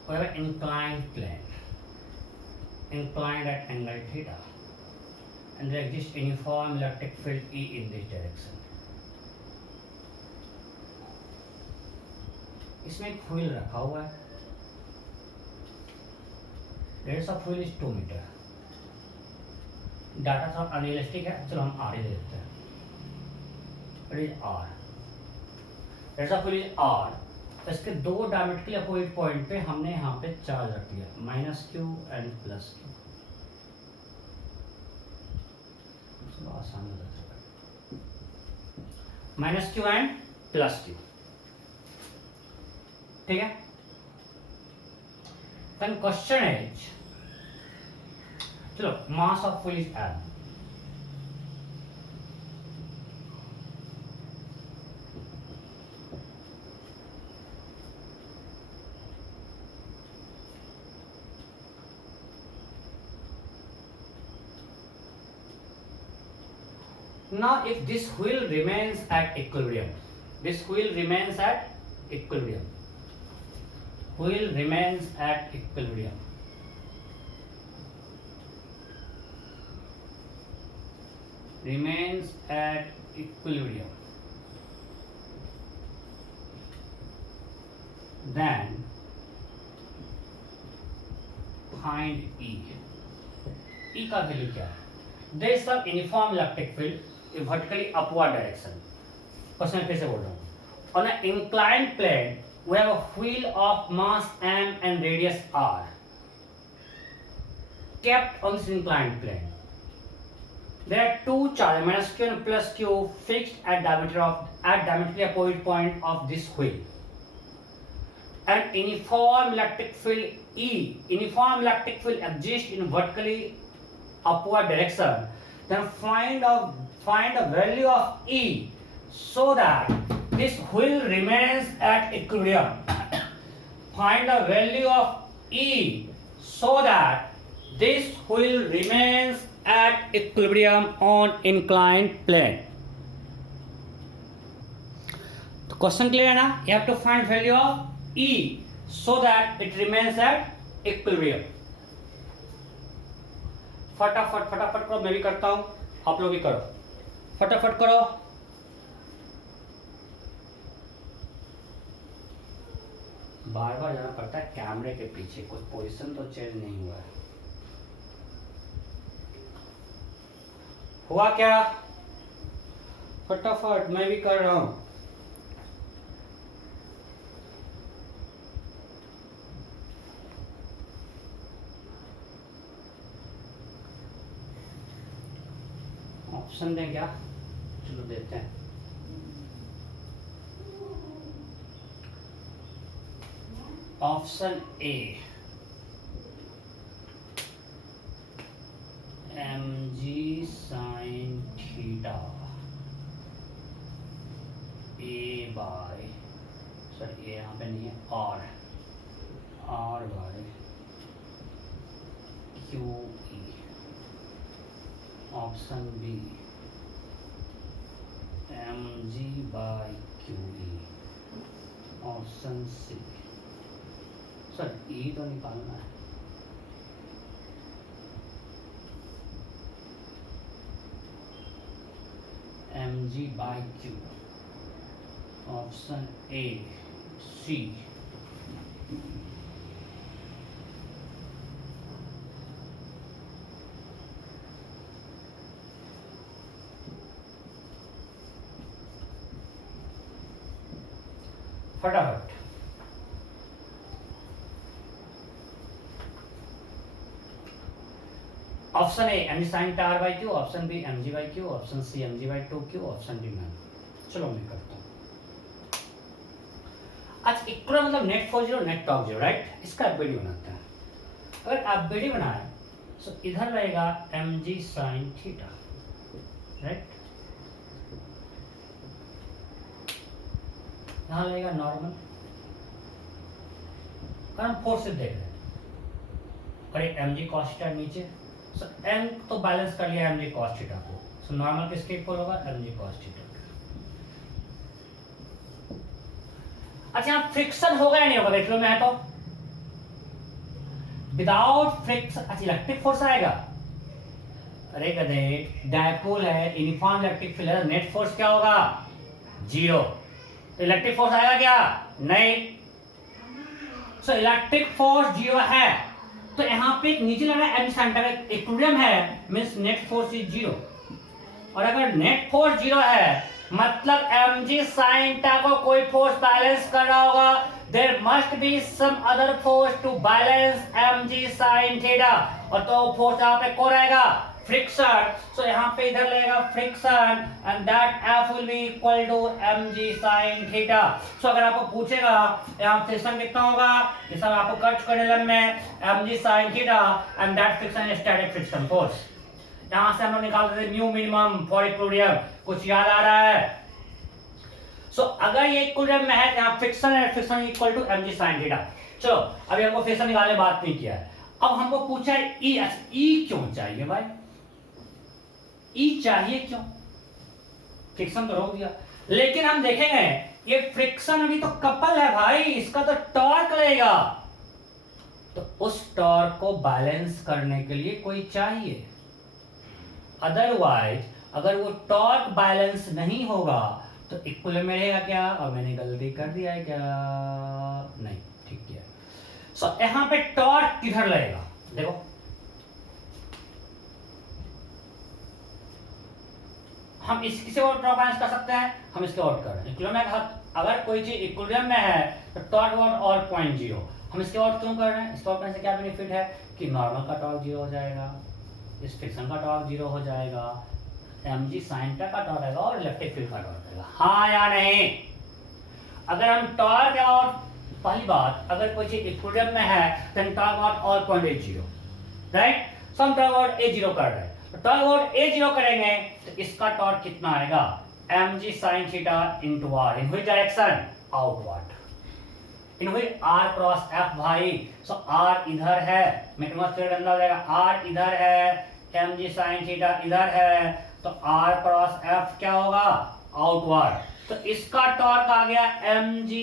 We have an inclined plane, inclined at angle theta, and there exists uniform electric field E in this direction. इसमें एक व्हील रखा हुआ है, radius of wheel is 2 metre. Data थोड़ा अनरियलिस्टिक है, चलो हम आर ही दे देते हैं, it is R, radius of wheel is R. तो इसके दो डायमेट्रिकली अपोजिट पॉइंट पे हमने यहाँ पे चार्ज रख दिया, -q एंड +q। चलो आसान हो जाता है, -q एंड +q, ठीक है। देन क्वेश्चन इज, चलो mass of wheel is m, now if this wheel remains at equilibrium, this wheel remains at equilibrium, wheel remains at equilibrium, remains at equilibrium, then find E। E का value क्या है? There is some uniform electric field in vertically upward direction। Question फिर से बोल रहा हूँ, on an inclined plane we have a wheel of mass m and radius r kept on this inclined plane। there are two charges minus q and plus q fixed at diametrically opposite point of this wheel. And uniform electric field E, uniform electric field exists in vertically upward direction. Then find a value of E so that this wheel remains at equilibrium. Find a value of E so that this wheel remains at equilibrium on inclined plane. तो question clear है ना? You have to find value of E so that it remains at equilibrium. फटाफट फटाफट करो, मैं भी करता हूं, आप लोग भी करो, फटाफट करो. बार बार जाना पड़ता है कैमरे के पीछे, कुछ पोजीशन तो चेंज नहीं हुआ है. हुआ क्या? फटाफट, मैं भी कर रहा हूं. ऑप्शन दें क्या? चलो देते हैं. Option A mg sin theta A by, sorry A यहाँ पे नहीं है, R by Q E. Option B mg by Q E. Option C, sir E तो निकालना है. mg by q. Option A C. फटाफट. ऑप्शन ए mg sin टार by Q, option B mg by Q, option C mg by 2q, option D ma'am. चलो मैं करता हूँ. आज इक्वल मतलब net force zero net torque zero, right? इसका FBD बनाते हैं. अगर एफबीडी बनाए तो इधर रहेगा mg sin थीटा, राइट? यहाँ रहेगा नॉर्मल, कारण फोर्स से देख रहे हैं, और एक mg cos थीटा नीचे. सो m तो बैलेंस कर लिया mg cos थीटा को. सो नॉर्मल किसके इक्वल होगा? mg cos theta. अच्छा, यहाँ फ्रिक्शन होगा या नहीं होगा? देख लो, मैं तो विदाउट फ्रिक्शन. अच्छा, इलेक्ट्रिक फोर्स आएगा. अरे गधे, डायपोल है, यूनिफॉर्म इलेक्ट्रिक फील्ड है, नेट फोर्स क्या होगा? जीरो. तो इलेक्ट्रिक फोर्स आएगा क्या? नहीं. सो इलेक्ट्रिक फोर्स जीरो है, तो यहाँ पे एक नीचे लग रहा है mg sin थीटा, इक्विलिब्रियम है, means net force is zero. और अगर नेट फोर्स जीरो है मतलब mg sin थीटा को कोई फोर्स बैलेंस कर रहा होगा. There must be some other force to balance mg sin theta, और तो फोर्स यहाँ पे कौन रहेगा? फ्रिक्शन. सो यहाँ पे इधर लगेगा friction, and that F will be equal to mg sin theta. So अगर आपको पूछेगा यहाँ फ्रिक्शन कितना होगा, ये सब आपको कर चुके हैं में, mg sin theta and that friction is static friction force. यहाँ से हम लोग निकालते थे म्यू मिनिमम फॉर इक्विलिब्रियम. कुछ याद आ रहा है? सो अगर ये इक्विलिब्रियम में है तो यहाँ फ्रिक्शन है, friction equal to mg sin theta. चलो, अभी हमको फ्रिक्शन निकालने बात नहीं किया है. अब हमको पूछा है ई. ई क्यों चाहिए भाई? ई चाहिए क्यों? फ्रिक्शन तो रोक दिया, लेकिन हम देखेंगे ये फ्रिक्शन अभी तो कपल है भाई, इसका तो टॉर्क लगेगा. तो उस टॉर्क को बैलेंस करने के लिए कोई चाहिए. अदरवाइज अगर वो टॉर्क बैलेंस नहीं होगा तो इक्विलिब्रियम में रहेगा क्या? और मैंने गलती कर दिया है क्या? नहीं, ठीक किया. सो यहां पे टॉर्क किधर लगेगा? देखो, हम इससे और टॉर्क बैलेंस कर सकते हैं, हम इसके आउट कर रहे हैं. इक्विलिब्रियम में अगर कोई चीज इक्विलिब्रियम में है तो टॉर्क और 0.0. हम इसके आउट क्यों कर रहे हैं? इसके आउट करने से क्या बेनिफिट है कि नॉर्मल का टॉर्क जीरो हो जाएगा, इस फ्रिक्शन का टॉर्क जीरो हो जाएगा, mg sin थीटा का टॉर्क आएगा और इलेक्ट्रिक फील्ड का टॉर्क आएगा, हाँ या नहीं? अगर हम टॉर्क और पहली बात अगर कोई चीज इक्विलिब्रियम में है then torque about all point at zero, right? So हम टॉर्क अबाउट ए जीरो कर रहे हैं, तो टॉर्क अबाउट ए जीरो करेंगे तो इसका टॉर्क कितना आएगा? mg sin theta into r in which direction? Outward. In which r cross f भाई, सो r इधर है, मैथमेटिक्स थ्योरी अंदर जाएगा, r इधर है, mg sin थीटा इधर है, तो r क्रॉस f क्या होगा? आउटवर्ड। तो इसका टॉर्क आ गया mg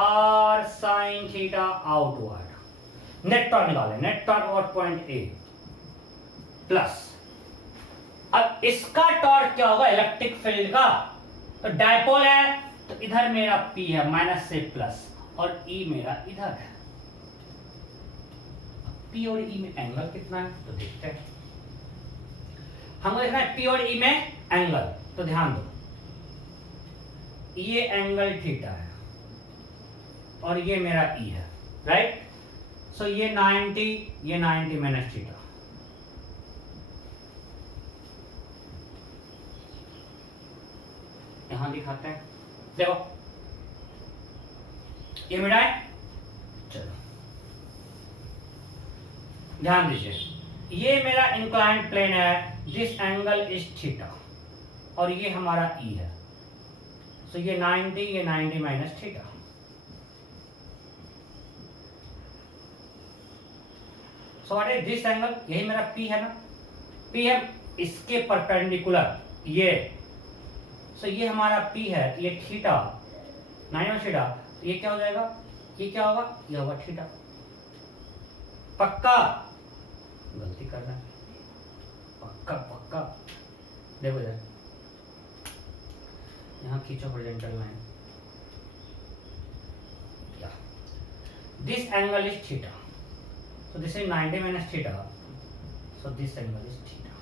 r sin theta outward. Net torque निकालें, net torque about point A plus, अब इसका टॉर्क क्या होगा? इलेक्ट्रिक फील्ड का, तो डायपोल है तो इधर मेरा P है माइनस से प्लस और E मेरा इधर है। P और E में एंगल कितना है तो देखते हैं, हमको देखना है P और E में एंगल, तो ध्यान दो ये एंगल थीटा है और ये मेरा E है, राइट? सो ये 90 माइनस थीटा, यहां दिखाते हैं, देखो ये मिला है। चलो ध्यान दीजिए, ये मेरा इंक्लाइंड प्लेन है, दिस एंगल इज थीटा और ये हमारा E है, सो ये 90 minus theta. So what is this angle? यही मेरा P है ना, P है इसके परपेंडिकुलर ये, सो ये हमारा P है, ये थीटा 90 थीटा, तो ये क्या हो जाएगा? ये क्या होगा? ये होगा थीटा। पक्का? गलती कर रहे हैं, पक्का पक्का। देखो इधर यहाँ खींचो horizontal line, this angle is theta, so this is 90 minus theta, so this angle is theta.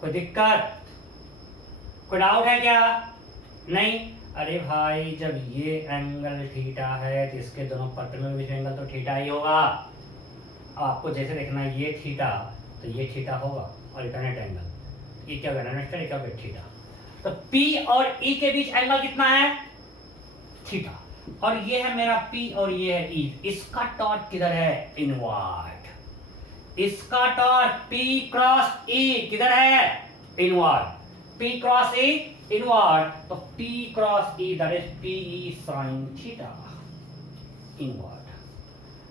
कोई दिक्कत, कोई डाउट है क्या? नहीं? अरे भाई जब ये एंगल थीटा है तो इसके दोनों परपेंडिकुलर बीच में एंगल तो थीटा ही होगा। अब आपको जैसे देखना है ये थीटा तो ये थीटा होगा, अल्टरनेट एंगल, ये क्या होगा? ये क्या होगा? थीटा। तो P और E के बीच एंगल कितना है? थीटा, और ये है मेरा P और ये है E। इसका टॉर्क किधर है? इनवर्ड। इसका टॉर्क P क्रॉस E किधर है? Inward. P cross E inward, तो P cross E that is PE sin theta inward,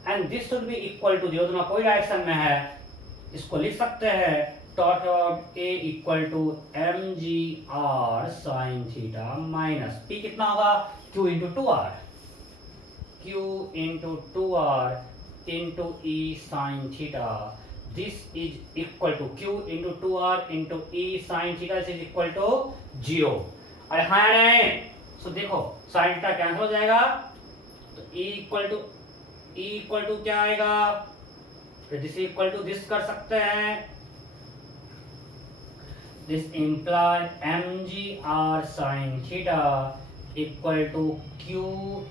and this should be equal to 0, दोनों कोई डायरेक्शन में है, इसको लिख सकते हैं torque of A equal to mg r sin theta minus P कितना होगा? Q into 2R, Q into 2R into E sin theta, this is equal to Q into 2R into E sin theta is equal to 0। अरे हाँ नहीं? सो देखो sin theta cancel हो जाएगा, तो E equal to क्या आएगा? तो दिस इक्वल टू दिस कर सकते हैं, this imply mg r sin theta equal to Q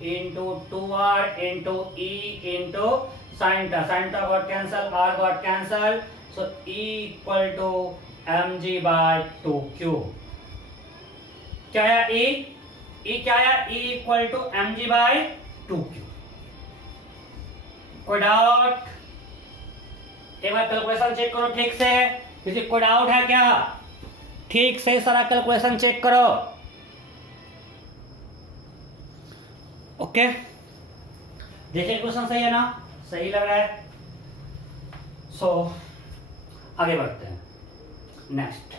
into 2R into E into sin theta got cancel, r got cancel, so E equal to mg by 2q। क्या आया E? E क्या आया? E equal to mg by 2q। कोई doubt? एक बार calculation check करो ठीक से, किसी कोई डाउट है क्या? ठीक से सारा कैलकुलेशन चेक करो। ओके, देखिए क्वेश्चन सही है ना? सही लग रहा है? सो आगे बढ़ते हैं। नेक्स्ट,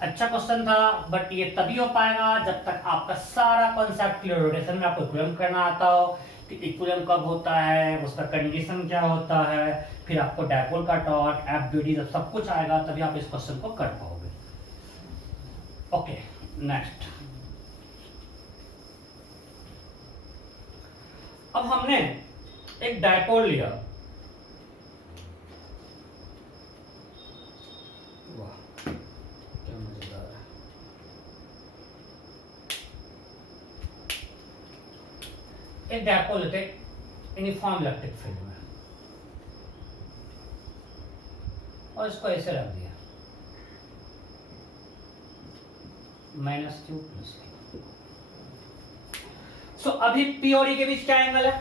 अच्छा क्वेश्चन था बट ये तभी हो पाएगा जब तक आपका सारा कॉन्सेप्ट क्लियर हो। रोटेशन में आपको इक्विलिब्रियम करना आता हो कि इक्विलिब्रियम कब होता है, उसका कंडीशन क्या होता है, फिर आपको डायपोल का टॉर्क, एफबीडी, जब सब कुछ आएगा तभी आप इस क्वेश्चन को कर पाओगे। Okay, next. अब हमने एक डायपोल लिया, वाह क्या मजेदार है। एक डायपोल लेते यूनिफॉर्म इलेक्ट्रिक फील्ड में और इसको ऐसे रख दिया। माइनस क्यू प्लस के। सो अभी पी और ई के बीच क्या एंगल है?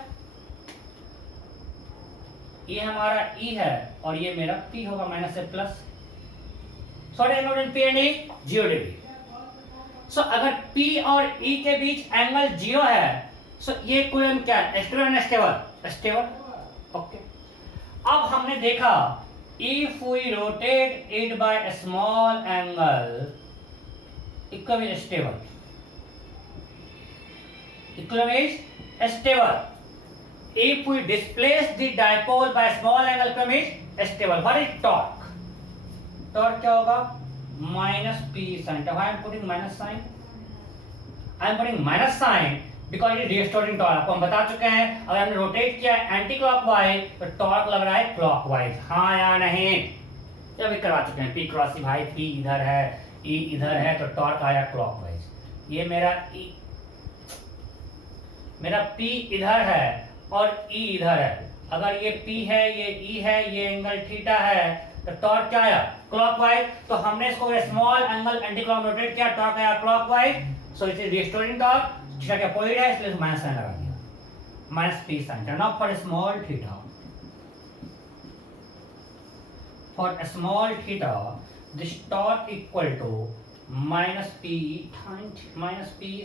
ये हमारा ई है और ये मेरा पी होगा माइनस से plus. Sorry angle P and E 0 degree. So अगर P और E के बीच एंगल 0 है, सो ये कोण क्या है? Stable stable stable. ओके, अब हमने देखा if we rotate it by a small angle equal is stable, equal is stable. If we displace the dipole by small angle equal is stable. What is torque? Torque क्या होगा? minus p sin. Why I am putting minus sign? I am putting minus sign because it is restoring torque. आपको हम बता चुके हैं अगर हमने rotate किया एंटी क्लॉकवाइज तो टॉर्क लग रहा है क्लॉकवाइज, हाँ या नहीं? जब भी करवा चुके हैं, p क्रॉस ई भाई, p इधर है e इधर है तो टॉर्क आया क्लॉकवाइज। ये मेरा p इधर है और e इधर है। अगर ये p है, ये e है, ये एंगल थीटा है तो टॉर्क क्या आया? क्लॉकवाइज। तो हमने इसको small angle anti clock rotate किया, टॉर्क आया clockwise. So it is restoring torque, theta के अपोजिट है इसलिए माइनस साइन लगा दिया, minus p sin। Now for small theta, for small theta this torque equal to minus p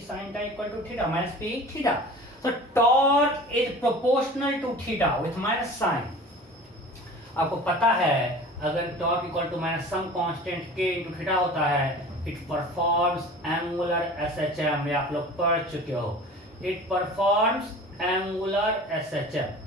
sin theta equal to theta minus p theta. So torque is proportional to theta with minus sign. आपको पता है अगर torque equal to minus some constant k into theta होता है, it performs angular SHM. ये आप लोग पढ़ चुके हो, it performs angular SHM.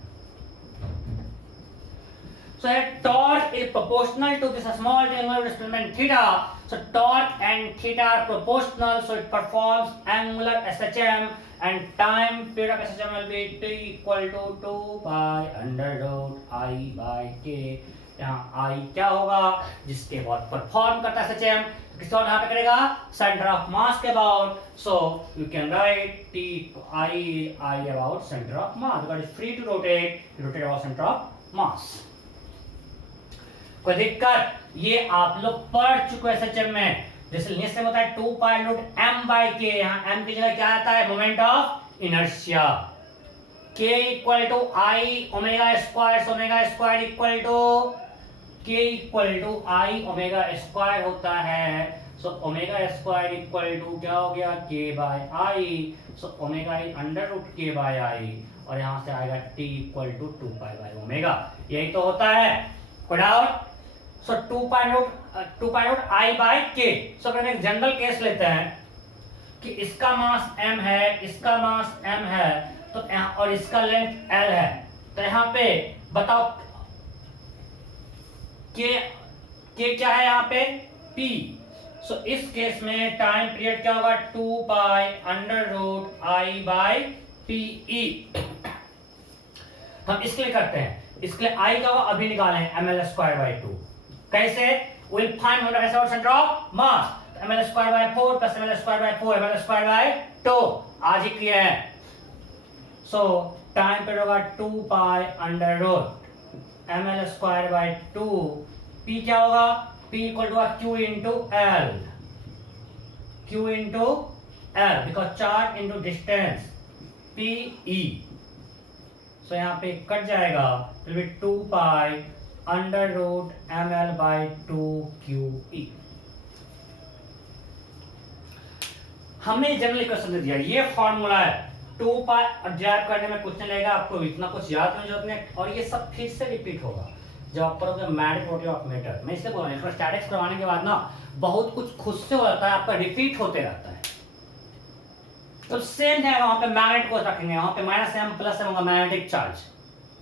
So a torque is proportional to this small angular displacement theta. So torque and theta are proportional, so it performs angular SHM, and time period of SHM will be t equal to 2 by under root I by k. यहाँ I क्या होगा? जिसके बाद perform करता है SHM, किस और यहाँ पे करेगा? सेंटर ऑफ मास के about. So you can write t I about center of mass because it's free to rotate about center of mass. कोई दिक्कत? ये आप लोग पढ़ चुके हैं SHM में। जैसे निश्चय होता है 2 पाई रूट m बाई के, यहाँ m की जगह क्या आता है? Moment of inertia. k equal to I omega square, omega square equal to k equal to I omega square होता है। So omega square equal to क्या हो गया? k by I. So omega I under root k by I और यहाँ से आएगा t equal to 2 pi by omega. यही तो होता है। कोई doubt? So 2 pi root I by K. So अगर एक जनरल केस लेते हैं कि इसका मास m है, इसका मास m है तो और इसका लेंथ l है, तो यहाँ पे बताओ k क्या है यहाँ पे? p। सो इस केस में टाइम पीरियड क्या होगा? 2 pi under root I by P E. हम इसके लिए करते हैं, इसके लिए आई का अभी निकालें ml स्क्वायर बाय 2। कैसे? Will find moment of centre of mass. ml square by 4 plus ml square by 4 ml square by 2 आज ही किया है। सो टाइम पीरियड होगा 2 pi under root ml square by 2। p क्या होगा? p equal to q into l, q into l because charge into distance p e। So यहाँ पे cut जाएगा, will be 2 pi under root ml by 2 QE। हमने general equation दे दिया, ये formula है 2 पाई। ड्राइव करने में कुछ नहीं लगेगा, आपको इतना कुछ याद नहीं जरूरत नहीं, और ये सब फिर से रिपीट होगा जब आप पढ़ोगे मैग्नेटिक प्रोपर्टी ऑफ मैटर। मैं इसलिए बोल रहा हूँ स्टैटिक्स करवाने के बाद ना बहुत कुछ खुद से हो जाता है, आपका रिपीट होते रहता है। तो सेम है, वहां पे मैग्नेट को रखेंगे, वहां पे माइनस m प्लस m होगा magnetic charge,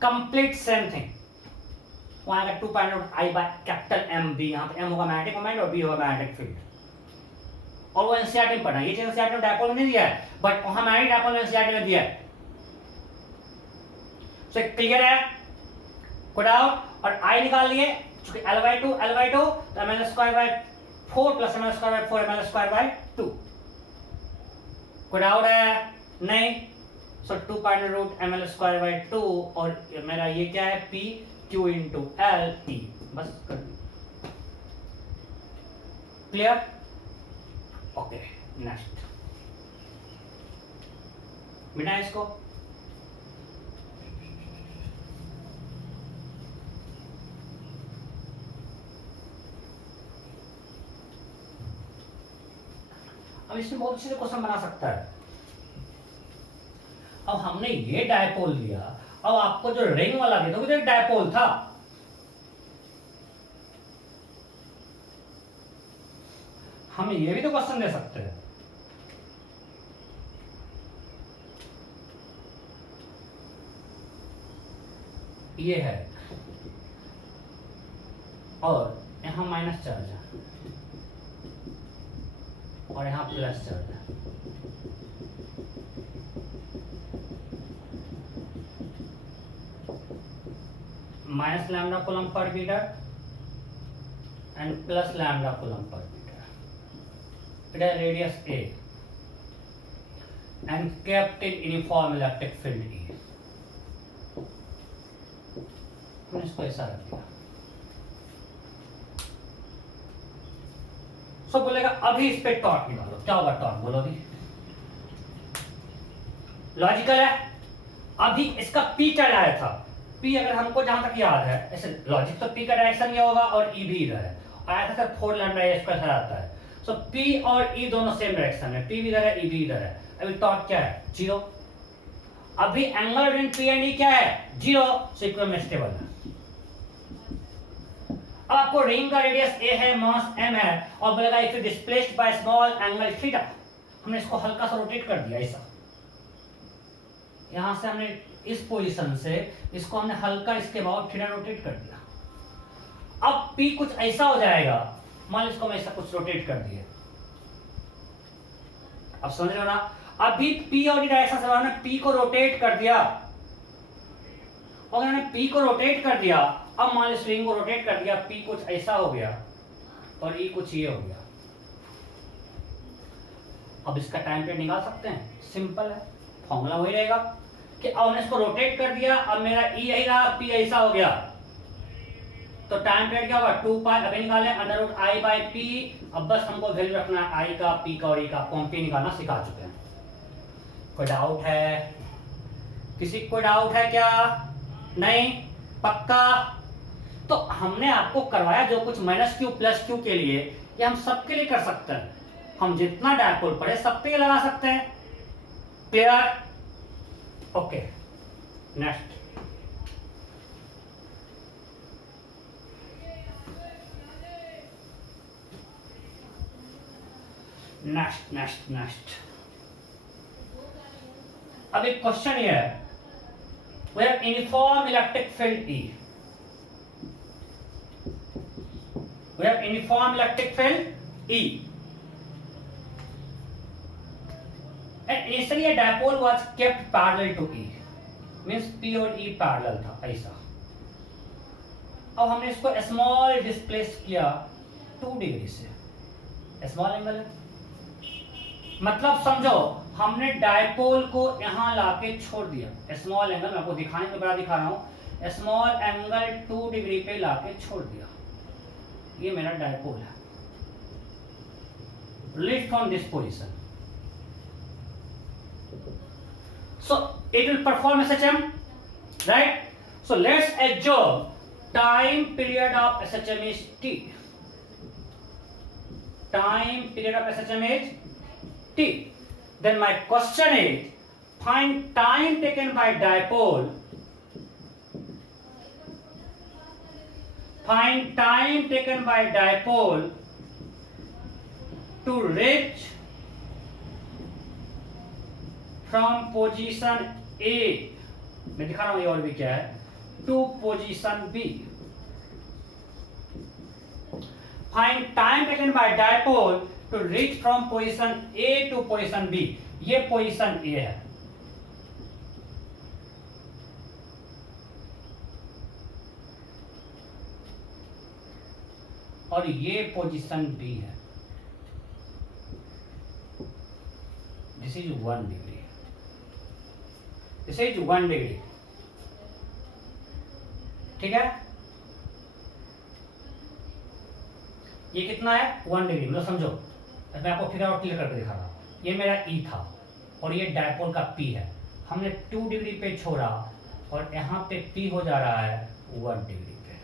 complete same thing. वहां का 2 pi root I by capital M B, यहाँ पे m होगा मैग्नेटिक मोमेंट और B होगा मैग्नेटिक फील्ड। और वो एनसीईआरटी में पढ़ना, ये चीज एनसीईआरटी में डायपोल में नहीं दिया है, बट वहां मैग्नेटिक डायपोल में एनसीईआरटी में दिया है। सो क्लियर है? Put out. और I निकाल लिए, चूंकि L बाय 2 तो ml square by 4 plus ml square by 4 ml square by 2। कोई डाउट है? नहीं। So 2 pi root ml square by 2 और मेरा ये क्या है? p q into l t। बस कर क्लियर? ओके। नेक्स्ट मिटा इसको। अब इसमें बहुत अच्छे से क्वेश्चन बना सकता है। अब हमने ये डायपोल लिया, अब आपको जो रिंग वाला दिया तो एक डायपोल था, हम ये भी तो क्वेश्चन दे सकते हैं। ये है और यहां माइनस चार्ज है और यहां प्लस चार्ज है। Minus lambda coulomb per metre and plus lambda coulomb per metre. It है radius a and kept in uniform electric field E। हमने इसको ऐसा रख दिया। सो बोलेगा अभी इस पे टॉर्क निकालो, क्या होगा टॉर्क बोलो अभी। लॉजिकल है। अभी इसका P क्या आया था, P अगर हमको जहां तक याद है, ऐसे लॉजिक तो P का डायरेक्शन ये होगा और E भी इधर है, आया था सर 4 लैम्डा ए स्क्वायर आता है। सो P और E दोनों सेम डायरेक्शन है, P भी इधर है E भी इधर है। अभी टॉर्क क्या है 0। अभी angle between P and E क्या है 0, सो इक्विलिब्रियम स्टेबल है। अब आपको रिंग का रेडियस a है, मास m है और बोलेगा if displaced by small angle theta. हमने इसको हल्का सा रोटेट कर दिया ऐसा, यहां से हमने इस पोजीशन से इसको हमने हल्का इसके बाद थीटा रोटेट कर दिया। अब P कुछ ऐसा हो जाएगा, मान लो इसको हम ऐसा कुछ रोटेट कर दिए। अब समझ लो ना, अभी P और डायरेक्शन से हमने P को रोटेट कर दिया और हमने P को रोटेट कर दिया। अब मान लो स्ट्रिंग को रोटेट कर दिया, P कुछ ऐसा हो गया और E कुछ ये हो गया। अब इसका टाइम पीरियड निकाल सकते हैं, सिंपल है, फॉर्मूला वही रहेगा कि अब हमने इसको रोटेट कर दिया, अब मेरा E यही रहा, P ऐसा हो गया, तो टाइम पीरियड क्या होगा 2 पाई। अभी निकाले √I/P। अब बस हमको वैल्यू रखना है I का, P का और E का। आपको हम P निकालना सिखा चुके हैं। कोई डाउट है किसी को? डाउट है क्या? नहीं, पक्का? तो हमने आपको करवाया जो कुछ -q +q के लिए, ये हम सबके लिए कर सकते हैं। हम जितना डायपोल पढ़े सब पे लगा सकते हैं। क्लियर? Okay, next. नेक्स्ट अब एक क्वेश्चन ये है, we have uniform electric field E। we have uniform electric field E and initially a dipole was kept parallel to E, means P और E parallel था ऐसा। अब हमने इसको स्मॉल डिस्प्लेस किया 2 डिग्री से, स्मॉल एंगल है, मतलब समझो हमने डायपोल को यहां लाके छोड़ दिया। स्मॉल एंगल मैं आपको दिखाने के बड़ा दिखा रहा हूं, स्मॉल एंगल 2 डिग्री पे लाके छोड़ दिया। ये मेरा डायपोल है, lift from this position, so it will perform SHM, right? So let's assume time period of SHM is T। Time period of SHM is T। Then my question is, find time taken by dipole. Find time taken by dipole to reach from position A, मैं दिखा रहा हूं ये और भी क्या है, to position B. Find time taken by dipole to reach from position A to position B। ये पोजीशन A है और ये पोजीशन B है। This is 1 degree, this is 1 degree, ठीक है? ये कितना है 1 डिग्री, मतलब समझो मैं आपको फिगर आउट क्लियर करके दिखा रहा हूं। ये मेरा ई था और ये डायपोल का पी है, हमने 2 डिग्री पे छोड़ा और यहाँ पे पी हो जा रहा है 1 डिग्री पे,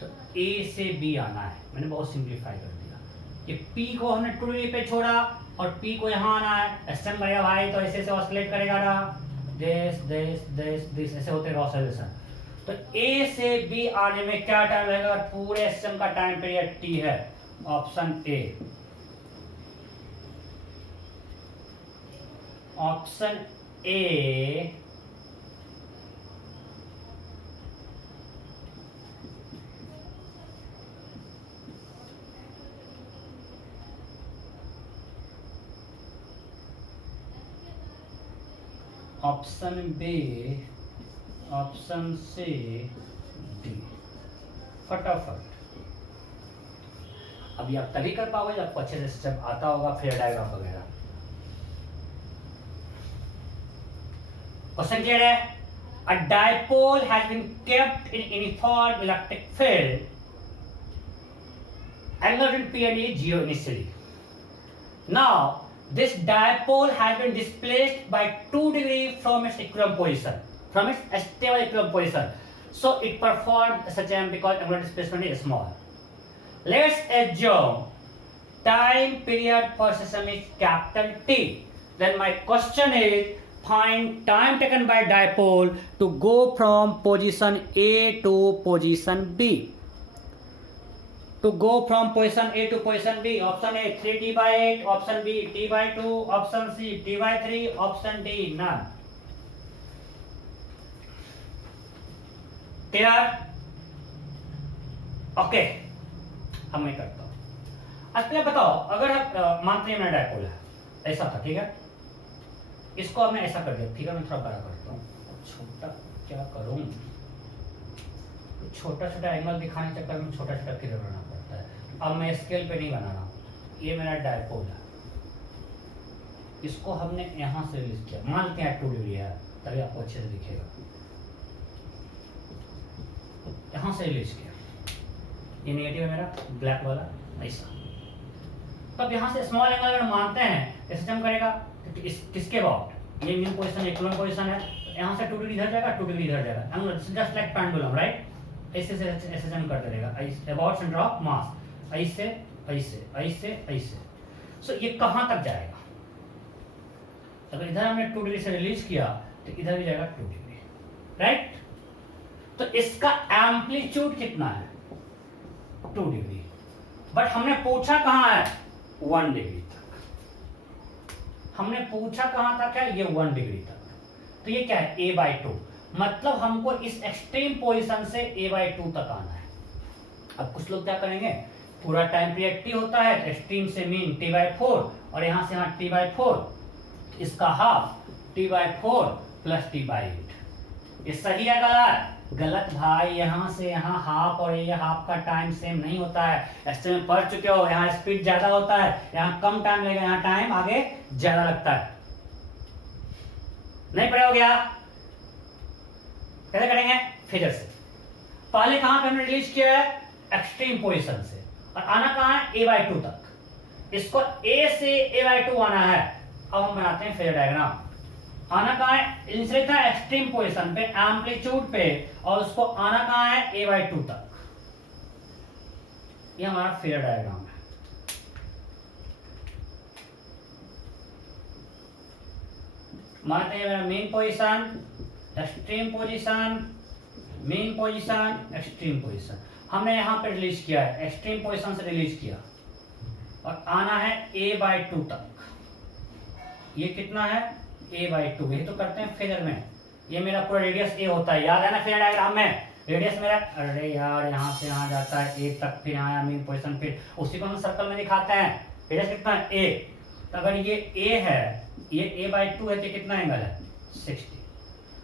तो ए से बी आना है। मैंने बहुत सिंप्लीफाई कर दिया, ये पी को हमने 2 डिग्री पे छोड़ा और पी को यहाँ आना है, एसएम करेगा भाई तो ऐसे ऑसिलेट करेगा ना, दिस ऐसे होते ऑसिलेशन। तो ए से बी आने में क्या टाइम लगेगा? पूरे एसएम का टाइम पीरियड टी है, option A. Option A option B, option C, D. फटाफट। अभी आप तभी कर पाओगे जब आपको अच्छे से स्टेप आता होगा, फेयर डायग्राम वगैरह। क्वेश्चन क्लियर है? A dipole has been kept in uniform electric field. Angle in P and E is 0 initially. Now, this dipole has been displaced by 2 degrees from its equilibrium position, from its stable equilibrium position. So it performed such a because angular displacement is small. Let's assume time period for system is capital T. Then my question is, find time taken by dipole to go from position A to position B. To go from position A to position B, option A 3t/8, option B t/2, option C t/3, option D none. Clear? Okay, अब मैं करता हूँ। अच्छा बताओ, अगर आप मानते हैं मेरा डायपोल है, ऐसा था, ठीक है, इसको अब मैं ऐसा कर दिया, ठीक है, मैं थोड़ा बड़ा करता हूँ, छोटा क्या करूँ, छोटा छोटा एंगल दिखाने चक्कर में छोटा छोटा फिगर बनाना पड़ता है। अब मैं स्केल पे नहीं बना रहा हूँ, ये मेरा डायपोल है, इसको हमने यहाँ से रिलीज किया, मानते हैं 2 डिग्री है, तभी आपको अच्छे से दिखेगा, यहाँ से रिलीज किया, ये नेगेटिव है मेरा ब्लैक वाला, ऐसा। तब यहाँ से स्मॉल एंगल अगर मानते हैं, सिस्टम करेगा किसके अबाउट, ये मीन पोजीशन इक्विलिब्रियम पोजीशन है, तो यहाँ से 2 डिग्री इधर जाएगा, 2 डिग्री इधर जाएगा, angle just like pendulum, right? ऐसे से ऐसे जम करते रहेगा, अबाउट सेंटर ऑफ मास, ऐसे ऐसे ऐसे ऐसे। सो ये कहाँ तक जाएगा? अगर इधर हमने 2 डिग्री से रिलीज किया तो इधर भी जाएगा 2 डिग्री, राइट? तो इसका एम्पलीट्यूड कितना है? 2 डिग्री, बट हमने पूछा कहाँ है? 1 डिग्री तक। हमने पूछा कहाँ तक है? ये 1 डिग्री तक। तो ये क्या है? a/2, मतलब हमको इस एक्सट्रीम पोजीशन से a/2 तक आना है। अब कुछ लोग क्या करेंगे, पूरा टाइम पीरियड t होता है, तो एक्सट्रीम से मीन t/4 और यहाँ से यहाँ t/4, इसका हाफ t/4 प्लस t/8। ये सही है गलत? गलत भाई, यहाँ से यहाँ हाफ और ये हाफ का टाइम सेम नहीं होता है। ऐसे में पढ़ चुके हो, यहाँ स्पीड ज्यादा होता है, यहाँ कम टाइम लगेगा, यहाँ टाइम आगे ज्यादा लगता है। नहीं पढ़े हो गया? कैसे करेंगे? फिगर से। पहले कहां पे हमने रिलीज किया है? एक्सट्रीम पोजीशन से, और आना कहां है? a/2 तक। इसको a से a/2 आना है। अब हम बनाते हैं फेजर डायग्राम। आना कहां है? इनिशियल था एक्सट्रीम पोजीशन पे, एम्पलीट्यूड पे, और उसको आना कहां है? a/2 तक। ये हमारा फेजर डायग्राम है। मानते हैं मेरा main position, extreme position, main position, extreme position. हमने यहां पे रिलीज किया है, एक्सट्रीम पोजीशन से रिलीज किया, और आना है a/2 तक। ये कितना है? a/2। ये तो करते हैं फिगर में। ये मेरा पूरा रेडियस a होता है, याद है ना फिगर डायग्राम में? रेडियस मेरा, अरे यार, यहाँ से यहाँ जाता है a तक, फिर यहाँ मेन पोजीशन, फिर उसी को हम सर्कल में दिखाते हैं। रेडियस कितना है? a। तो अगर ये a है, ये a/2 है, तो कितना एंगल है? 60।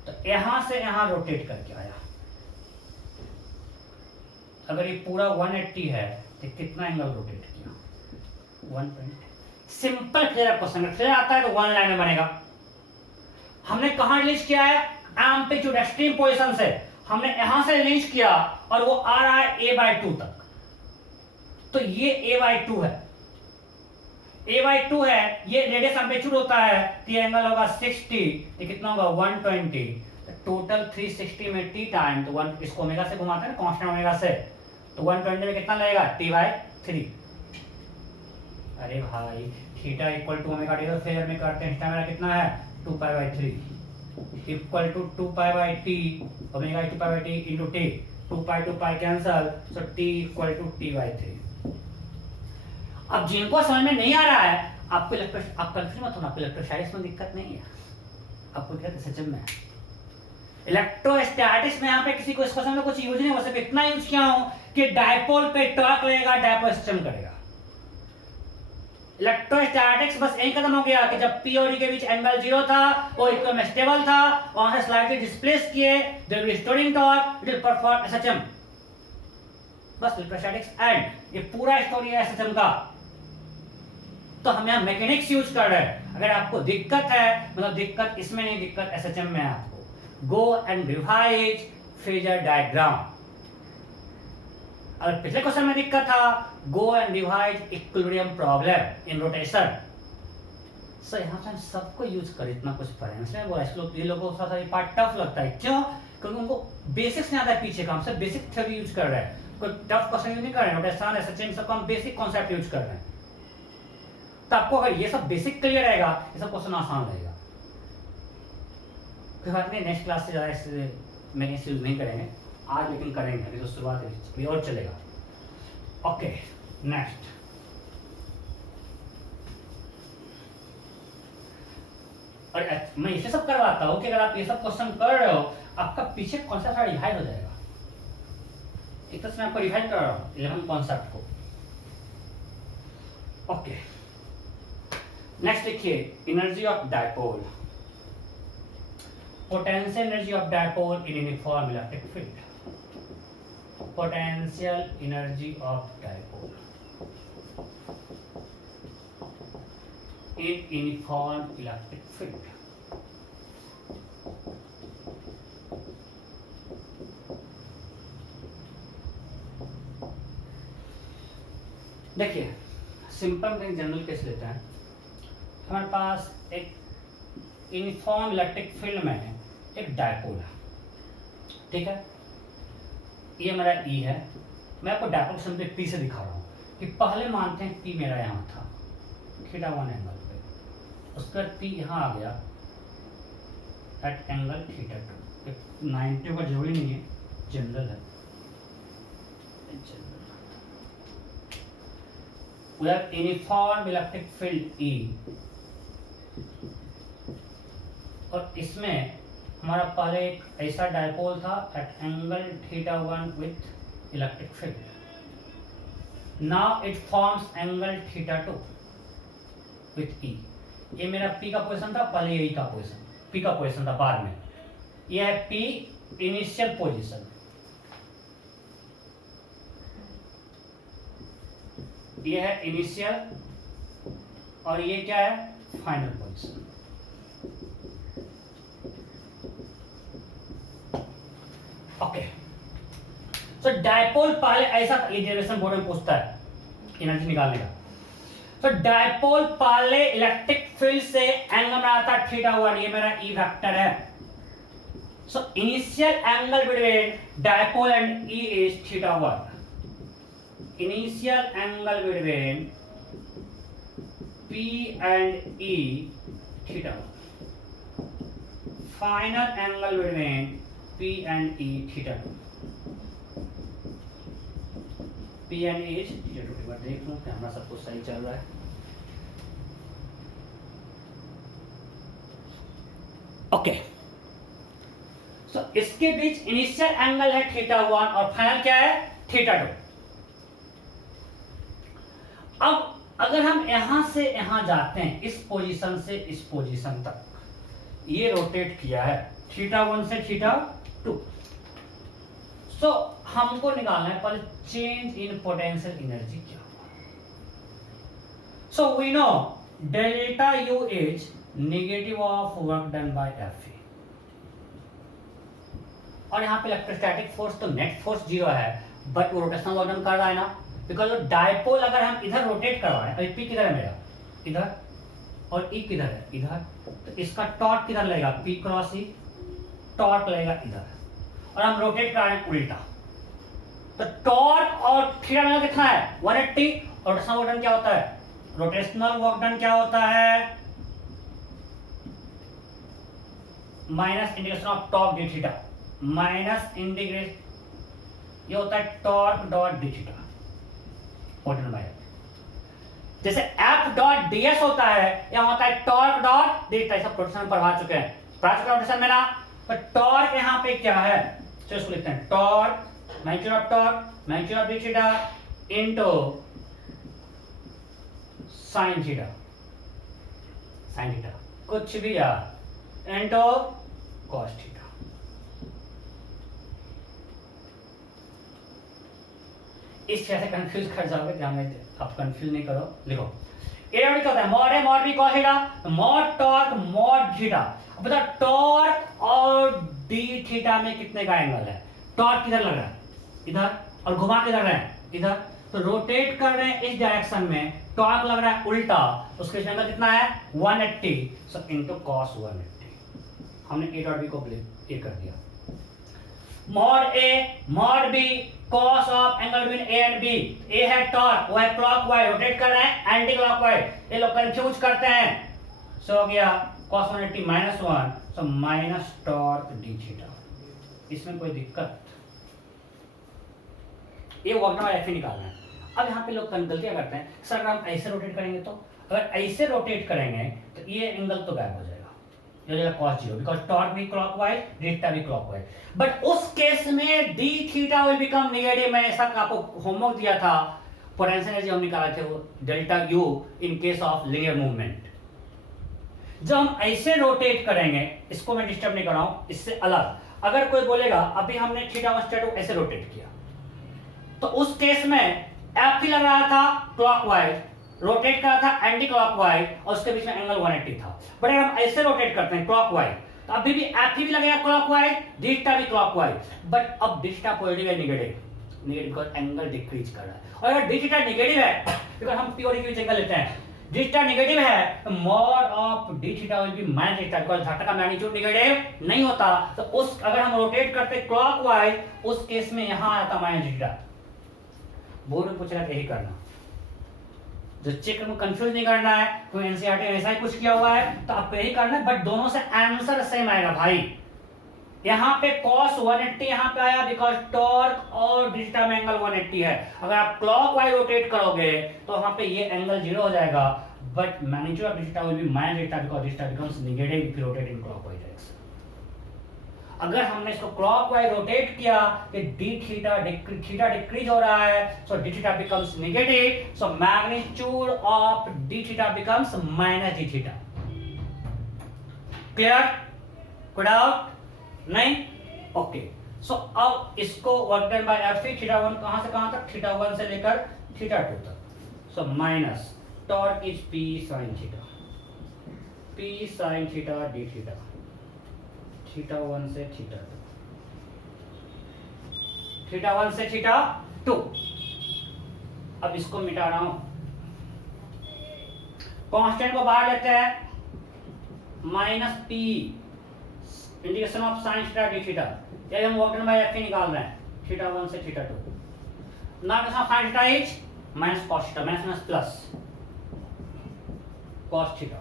तो यहां से यहां रोटेट करके आया। अगर ये पूरा 180 है तो कितना एंगल रोटेट किया? 120। सिंपल क्लियर क्वेश्चन है, क्लियर आता है तो 1 लाइन में बनेगा। हमने कहां रिलीज किया है? एम्पलीट्यूड, एक्सट्रीम पोजीशन से। हमने यहां से रिलीज किया और वो आ रहा है a/2 तक। तो ये a/2 है। a/2 है, ये रेडियस एम्पलीट्यूड होता है, तो ये एंगल होगा 60, ये कितना होगा 120, टोटल 360 में t टाइम, तो 1 इसको ओमेगा से घुमाते हैं ना, कांस्टेंट ओमेगा से, तो 120 में कितना लगेगा t/3। अरे भाई theta equal to omega T, तो फिर में करते हैं, थीटा मेरा कितना है 2π/3 equal to 2π/t omega 2π/t into t, 2π cancel, so t equal to t/3। अब जिनको समझ में नहीं आ रहा है, आपको आप कंफ्यूज मत होना, आपको इलेक्ट्रोस्टैटिक्स में दिक्कत नहीं है, आपको दिक्कत एसएचएम में है। इलेक्ट्रोस्टैटिक्स में यहाँ पे किसी को इसको समझ में कुछ यूज नहीं, वो सिर्फ इतना यूज किया हूं कि डायपोल पे टॉर्क लगेगा, डायपोल सिस्टम करेगा। इलेक्ट्रोस्टैटिक्स बस यही खत्म हो गया कि जब P और E के बीच एंगल 0 था, वो इक्वल स्टेबल था, वहां से स्लाइडली डिस्प्लेस किए, there will restoring torque, it will perform SHM. बस इलेक्ट्रोस्टैटिक्स एंड ये पूरा स्टोरी है एसएचएम का। तो हम यहाँ मैकेनिक्स यूज कर रहे हैं। अगर आपको दिक्कत है, मतलब दिक्कत इसमें नहीं, दिक्कत एसएचएम में है, आपको go and revise phasor diagram. अगर पिछले क्वेश्चन में दिक्कत था, go and revise equilibrium problem in rotation. Sir यहाँ पे हम सबको यूज कर, इतना कुछ पढ़े इसमें बोला, ये लोगों को थोड़ा सा ये पार्ट टफ लगता है। क्यों? क्योंकि उनको बेसिक्स नहीं आता है पीछे का, हम सब बेसिक थ्योरी यूज कर रहे हैं, कोई टफ क्वेश्चन यूज नहीं कर रहे हैं। रोटेशन एसएचएम सबको हम बेसिक कॉन्सेप्ट यूज कर रहे हैं। तो आपको अगर ये सब बेसिक क्लियर रहेगा, ये सब क्वेश्चन आसान रहेगा। कोई बात नहीं, नेक्स्ट क्लास से ज्यादा इससे मैंने यूज नहीं करेंगे आज, लेकिन करेंगे, अभी तो शुरुआत है, अभी और चलेगा। ओके नेक्स्ट, और मैं इसे सब करवाता हूं कि अगर आप ये सब क्वेश्चन कर रहे हो, आपका पीछे कॉन्सेप्ट रिवाइज हो जाएगा। एक तो मैं आपको रिवाइज कर रहा हूं 11 कॉन्सेप्ट को। ओके नेक्स्ट लिखिए, energy of dipole, potential energy of dipole in uniform electric field. Potential energy of dipole in uniform electric field. देखिए सिंपल में जनरल केस लेते हैं। हमारे पास एक यूनिफॉर्म इलेक्ट्रिक फील्ड में एक डायपोल है, ठीक है। ये मेरा E है, मैं आपको डायपोल सिंपली P से दिखा रहा हूँ कि पहले मानते हैं P मेरा यहाँ था θ1 एंगल पे, उसका P यहाँ आ गया एट एंगल θ2। 90 का जरूरी नहीं है, जनरल है। We have uniform electric field E, और इसमें हमारा पहले एक ऐसा डायपोल था at angle θ1 with electric field. Now it forms angle θ2 with E। ये मेरा P का पोजीशन था, पहले E का पोजीशन, P का पोजीशन था बाद में। ये है P इनिशियल पोजीशन, ये है इनिशियल, और ये क्या है final position. Okay so dipole पहले ऐसा, ये डेरिवेशन बोर्ड में पूछता है एनर्जी निकालने का। तो डायपोल पहले इलेक्ट्रिक फील्ड से एंगल बनाता था θ1, ये मेरा E वेक्टर है। So initial angle between dipole and E is θ1। Initial angle between P and E θ1। Final angle between P and E θ2। P and E is θ2। एक बार देख लूं कि हमारा सब कुछ सही चल रहा है। ओके सो इसके बीच इनिशियल एंगल है θ1 और फाइनल क्या है θ2। अब अगर हम यहां से यहां जाते हैं, इस पोजीशन से इस पोजीशन तक, ये रोटेट किया है θ1 से θ2। सो हमको निकालना है पहले चेंज इन पोटेंशियल एनर्जी क्या हुआ। So we know delta U is negative of work done by Fe, और यहाँ पे इलेक्ट्रोस्टैटिक फोर्स तो नेट फोर्स 0 है, बट वो रोटेशनल वर्क डन कर रहा है ना, बिकॉज डायपोल अगर हम इधर रोटेट करवा रहे हैं, P किधर है मेरा, इधर, और ई किधर है, इधर, तो इसका टॉर्क किधर लगेगा, P क्रॉस ई, टॉर्क लगेगा इधर, और हम रोटेट कर रहे हैं उल्टा, तो टॉर्क और थीटा में कितना है 180, और रोटेशनल वर्क डन क्या होता है, रोटेशनल वर्क डन क्या होता है, minus integration of torque D theta, minus integration, ये होता है टॉर्क डॉट डी थीटा, जैसे F डॉट ds होता है, यहाँ होता है टॉर्क डॉट डी थीटा, सब प्रोडक्शन में पढ़ा चुके हैं प्रोडक्शन में ना। तो टॉर्क यहाँ पे क्या है, तो इसको लिखते हैं torque magnitude of torque magnitude of D theta into sine theta, sine theta कुछ भी यार, इनटू कॉस थीटा। इस तरह से कंफ्यूज कर जाओगे, ध्यान में आप कंफ्यूज नहीं करो, लिखो ए क्या होता है, mod A mod B cos theta, mod torque mod theta. अब बता टॉर्क और डी थीटा में कितने का एंगल है, टॉर्क किधर लग रहा है, इधर, और घुमा किधर रहे हैं, इधर, तो रोटेट कर रहे हैं इस डायरेक्शन में, टॉर्क लग रहा है उल्टा, उसके एंगल कितना है 180, सो इनटू cos 180। हमने ए डॉट बी को ये कर दिया, mod A mod B cos of angle between A and B, A है टॉर्क, वो है क्लॉकवाइज, रोटेट कर रहे हैं एंटी क्लॉकवाइज, ये लोग कंफ्यूज करते हैं, सो हो गया cos 180 -1, so minus torque D theta. इसमें कोई दिक्कत, ये वर्क डन एफ निकालना है। अब यहाँ पे लोग गलतियां करते हैं, सर अगर हम ऐसे रोटेट करेंगे, तो अगर ऐसे रोटेट करेंगे तो ये एंगल तो गायब हो जाएगा, ये हो जाएगा cos 0, बिकॉज टॉर्क भी क्लॉकवाइज, डी थीटा भी क्लॉकवाइज, बट उस केस में D theta will become negative. मैं ऐसा आपको होमवर्क दिया था, पोटेंशियल जो हम निकाले थे वो delta you in case of linear movement. जब हम ऐसे रोटेट करेंगे, इसको मैं डिस्टर्ब नहीं कर रहा हूं, इससे अलग, अगर कोई बोलेगा अभी हमने थीटा 1 थीटा 2 ऐसे रोटेट किया, तो उस केस में एफ ही लग रहा था क्लॉकवाइज, रोटेट कर रहा था एंटी क्लॉकवाइज, और उसके बीच में एंगल 180 था। बट अगर हम ऐसे रोटेट करते हैं क्लॉकवाइज, तो अभी भी एफ ही भी लगेगा क्लॉकवाइज, डी थीटा भी क्लॉकवाइज, बट अब डी थीटा पॉजिटिव है negative, negative because angle decrease कर रहा है। और अगर डी थीटा नेगेटिव है, बिकॉज हम पीओडी के बीच एंगल लेते हैं, डी थीटा नेगेटिव है, तो mod of D theta will be minus theta, because theta का मैग्नीट्यूड नेगेटिव नहीं होता, तो उस अगर हम रोटेट करते क्लॉकवाइज, उस केस में यहां आता माइनस थीटा। बोर्ड में पूछ रहा है यही करना, जो चेक में कंफ्यूज नहीं करना है, तो एनसीईआरटी में ऐसा ही कुछ किया हुआ है, तो आपको यही करना है, बट दोनों से आंसर सेम आएगा भाई। यहाँ पे cos 180 यहाँ पे आया बिकॉज टॉर्क और डी थीटा में एंगल 180 है। अगर आप क्लॉकवाइज रोटेट करोगे तो वहां पे ये एंगल 0 हो जाएगा, but magnitude of D theta will be minus theta because D theta becomes negative if you rotate in clockwise direction. अगर हमने इसको क्लॉकवाइज रोटेट किया कि डी थीटा डिक्रीज हो रहा है, so D theta becomes negative, so magnitude of D theta becomes minus D theta. Clear? कोई doubt नहीं? ओके, सो अब इसको work done by F theta 1 कहां से कहां तक, थीटा 1 से लेकर थीटा 2 तक, so minus torque is P sine theta, P sine theta D theta, theta 1 से थीटा 2, थीटा 1 से थीटा 2। अब इसको मिटा रहा हूं, कांस्टेंट को बाहर लेते हैं, minus P integration of sine theta D theta, ये हम वर्क डन बाय एफ निकाल रहे हैं, थीटा 1 से theta 2। Now sine theta is minus cos theta, minus plus cos theta,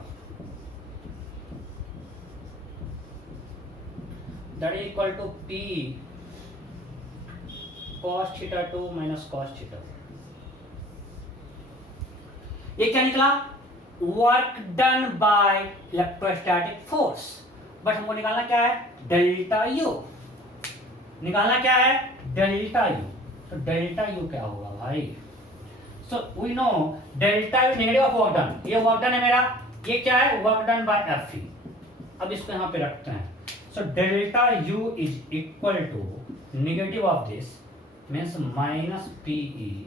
that is equal to P cos theta 2 minus cos theta 1। ये क्या निकला? Work done by electrostatic force, but हमको निकालना क्या है? Delta U. निकालना क्या है? Delta U. तो डेल्टा यू क्या होगा भाई? So we know delta U negative of work done, ये वर्क डन है मेरा, ये क्या है? Work done by F E. अब इसको यहां पे रखते हैं, so delta u is equal to negative of this means minus PE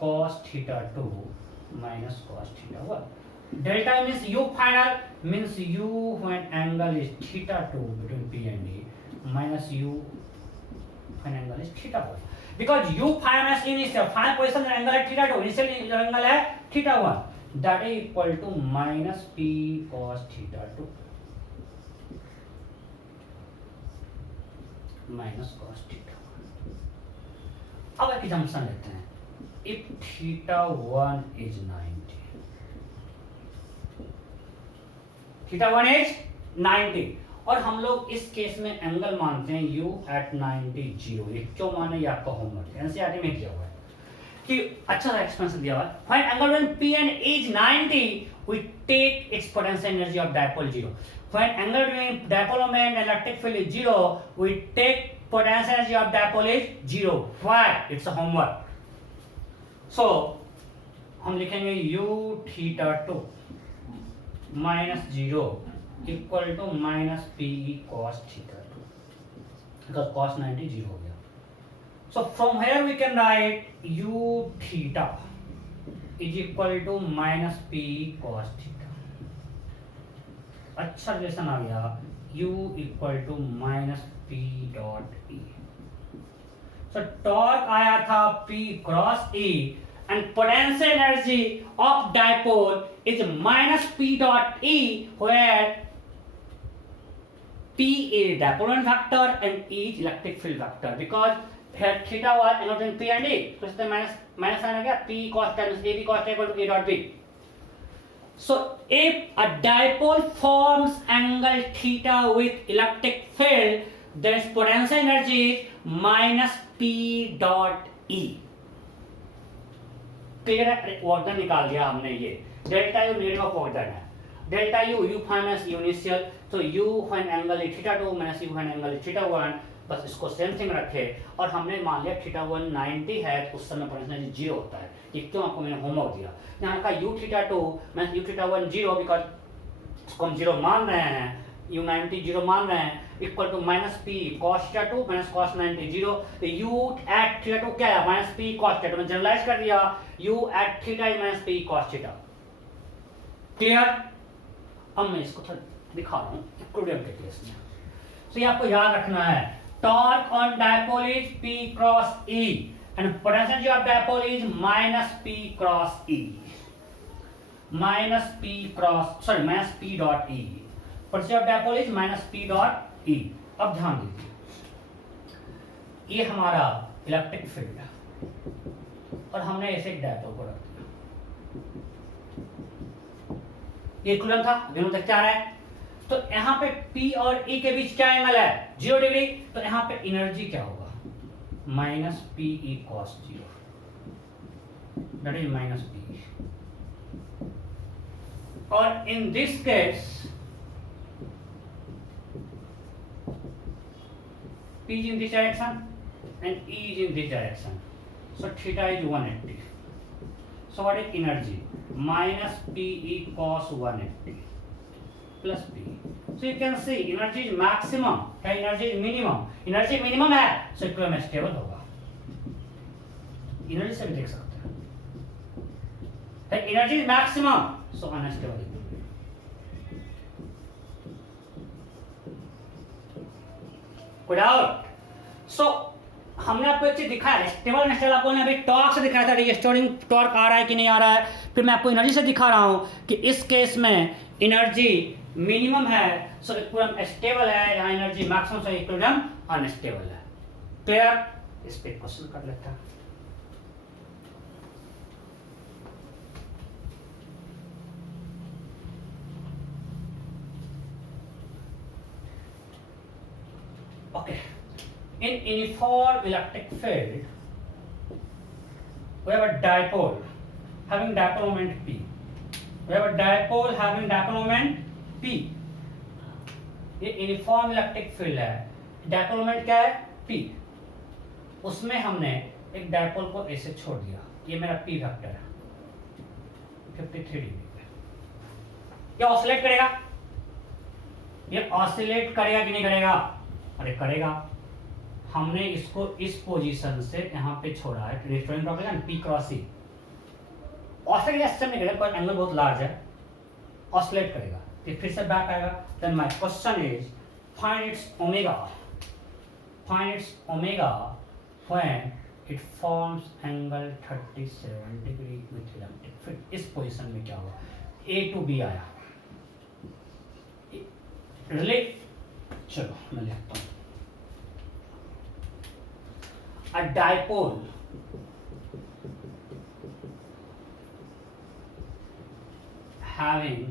cos theta 2 minus cos theta 1. Delta means u final, means u when angle is theta 2 between P and E, minus u when angle is theta 1. Because u final means initial final position angle है theta 2, initial angle है theta 1. that is equal to minus p cos theta 2 minus cos theta 1. अब एक example लेते हैं. If theta 1 is 90, theta 1 is 90, और हम लोग इस केस में एंगल मानते हैं u at 90 0. ये क्यों माने, ये आपका होमवर्क एनसीईआरटी में किया हुआ है कि अच्छा सा एक्सपेंशन दिया हुआ है. Find angle when Pn is 90, we take its potential energy of dipole 0. When angle between dipole moment and electric field is 0, we take potential energy of dipole is 0. Why? It's a homework. So हम लिखेंगे u theta 2 minus 0 equal to minus p cos theta 2 because cos 90 0 हो गया. So from here we can write u theta is equal to minus p cos theta. अच्छा relation आ गया, u equal to minus p dot e. So torque आया था p cross e and potential energy of dipole is minus p dot e, where p is dipole moment vector and e is electric field vector, because here theta was angle between p and e, so it's the minus sign आ गया, p cos times a b cos theta equal to a dot b. So if a dipole forms angle theta with electric field, then its potential energy is minus p dot e. Clear है? Work done निकाल दिया हमने. ये delta U negative of work done है. Delta U U minus U initial, तो U when angle is theta 2 minus U when angle is theta 1, बस इसको same thing रखे. और हमने मान लिया थीटा 1 90 है तो उस समय पोटेंशियल 0 होता है. ये क्यों आपको मैंने होमवर्क दिया. यहाँ का you theta 2 minus you theta 1 0, because इसको हम 0 मान रहे हैं, यू 90 0 मान रहे हैं, equal to minus P cos theta 2 minus cos 90 0. तो यू एट थीटा 2 क्या है, माइनस पी कॉस थीटा 2. मैं जनरलाइज कर दिया, U at theta minus P cos theta. Clear? अब मैं इसको थोड़ा दिखा रहा हूँ इक्विलिब्रियम के केस में. तो ये आपको याद रखना है, torque on dipole is P cross E and potential of dipole is minus P cross E, minus P dot E. Potential of dipole is minus P dot E. अब ध्यान दीजिए, ये हमारा इलेक्ट्रिक फील्ड है और हमने ऐसे एक डायपोल को रख दिया. ये इक्विलिब्रियम था, दोनों तक क्या है. तो यहाँ पे P और E के बीच क्या एंगल है, 0 डिग्री. तो यहाँ पे एनर्जी क्या होगा, minus P E cos 0, that is minus P. और in this case P is in this direction and E is in this direction. So theta is 180. So what is energy? Minus PE cos 180 plus P. So you can see energy is maximum या energy is minimum. Energy minimum है, so equilibrium stable होगा. Energy से भी देख सकते हैं. Energy is maximum, so unstable. कोई doubt? सो हमने आपको एक चीज दिखाया, स्टेबल अनस्टेबल आपको अभी टॉर्क से दिखाया था, रिस्टोरिंग टॉर्क आ रहा है कि नहीं आ रहा है. फिर मैं आपको एनर्जी से दिखा रहा हूं कि इस केस में एनर्जी मिनिमम है, सो इक्विलिब्रियम स्टेबल है. यहाँ एनर्जी मैक्सिमम, सो इक्विलिब्रियम अनस्टेबल है. क्लियर? इस पे क्वेश्चन कर लेता है. Okay. In uniform electric field, we have a dipole having dipole moment P. We have a dipole having dipole moment P. ये यूनिफॉर्म इलेक्ट्रिक फील्ड है. डायपोल मोमेंट क्या है, P. उसमें हमने एक डायपोल को ऐसे छोड़ दिया. ये मेरा P वेक्टर है 53 डिग्री पे. ये ऑसिलेट करेगा, ये ऑसिलेट करेगा कि नहीं करेगा? अरे करेगा. हमने इसको इस पोजीशन से यहाँ पे छोड़ा है, रिस्टोरिंग प्रॉपर्टी है P cross E. Oscillate system नहीं करेगा, एंगल बहुत लार्ज है, ऑसिलेट करेगा. फिर से बैक आएगा. Then my question is find its omega when it forms angle 37 degree with electric field. इस पोजीशन में क्या हुआ, ए टू बी आया रिलेट, चलो मैं लिखता हूं, a dipole having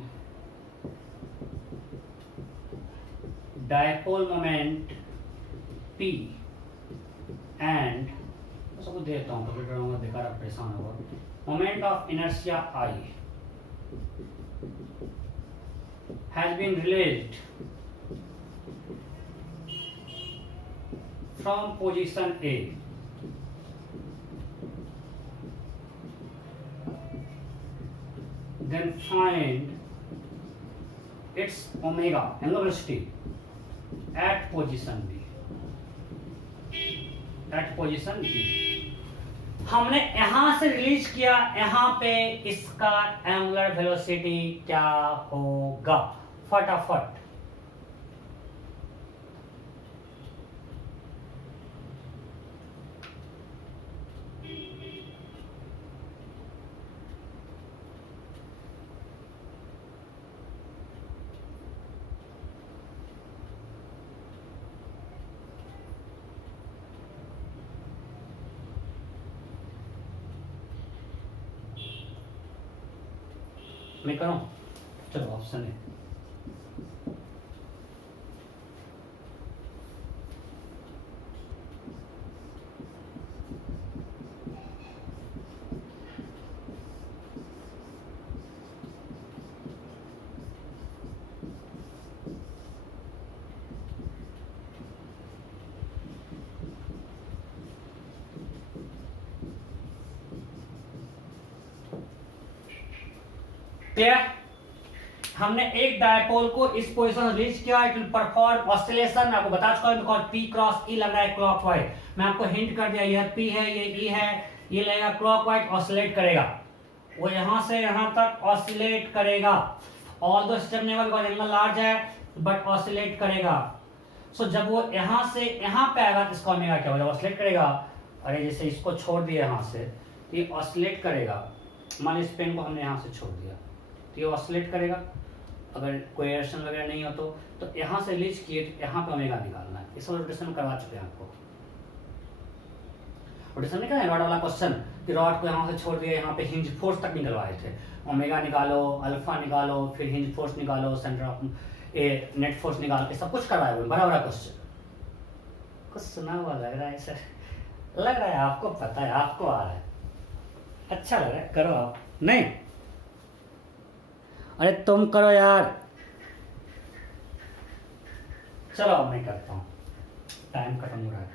dipole moment P and सबको देता हूँ तो डरूंगा, बेकार आप परेशान होगा, moment of inertia I has been released from position A then find its omega angular velocity at position B, at position B। हमने यहां से रिलीज किया, यहां पे इसका एंगुलर वेलोसिटी क्या होगा, फटाफट मैं करूं, चलो ऑप्शन है क्लियर। हमने एक डायपोल को इस पोजीशन रीच किया, इट विल परफॉर्म ऑसिलेशन, मैं आपको बता चुका हूं बिकॉज़ P क्रॉस E लग रहा है क्लॉकवाइज, मैं आपको हिंट कर दिया, यह P है, ये E है, ये लगेगा क्लॉकवाइज, ऑसिलेट करेगा, वो यहां से यहां तक ऑसिलेट करेगा, ऑल दो स्टेप नहीं होगा बिकॉज़ एंगल लार्ज है, बट ऑसिलेट करेगा। सो जब वो यहां से यहां पे आएगा तो इसका ओमेगा क्या होगा, ऑसिलेट करेगा। अरे जैसे इसको छोड़ दिया यहां से तो ये ऑसिलेट करेगा, मान लीजिए इस पेन को हमने यहां से छोड़ दिया तो ये ऑसिलेट करेगा, अगर कोई एयरेशन वगैरह नहीं हो तो यहाँ से रिलीज किए तो यहाँ पे ओमेगा निकालना है। इस रोटेशन करवा चुके हैं आपको, रोटेशन नहीं करना, रॉड वाला क्वेश्चन कि रॉड को यहाँ से छोड़ दिया, यहाँ पे हिंज फोर्स तक निकलवाए थे, ओमेगा निकालो, अल्फा निकालो, फिर हिंज फोर्स निकालो, सेंटर ऑफ नेट फोर्स निकाल के सब कुछ करवाए हुए, बड़ा बड़ा क्वेश्चन, कुछ सुना हुआ लग रहा है सर, लग रहा है आपको पता है, आपको आ रहा है, अच्छा लग रहा है, करो आप, नहीं अरे तुम करो यार, चलो मैं करता हूँ, टाइम खत्म हो रहा है।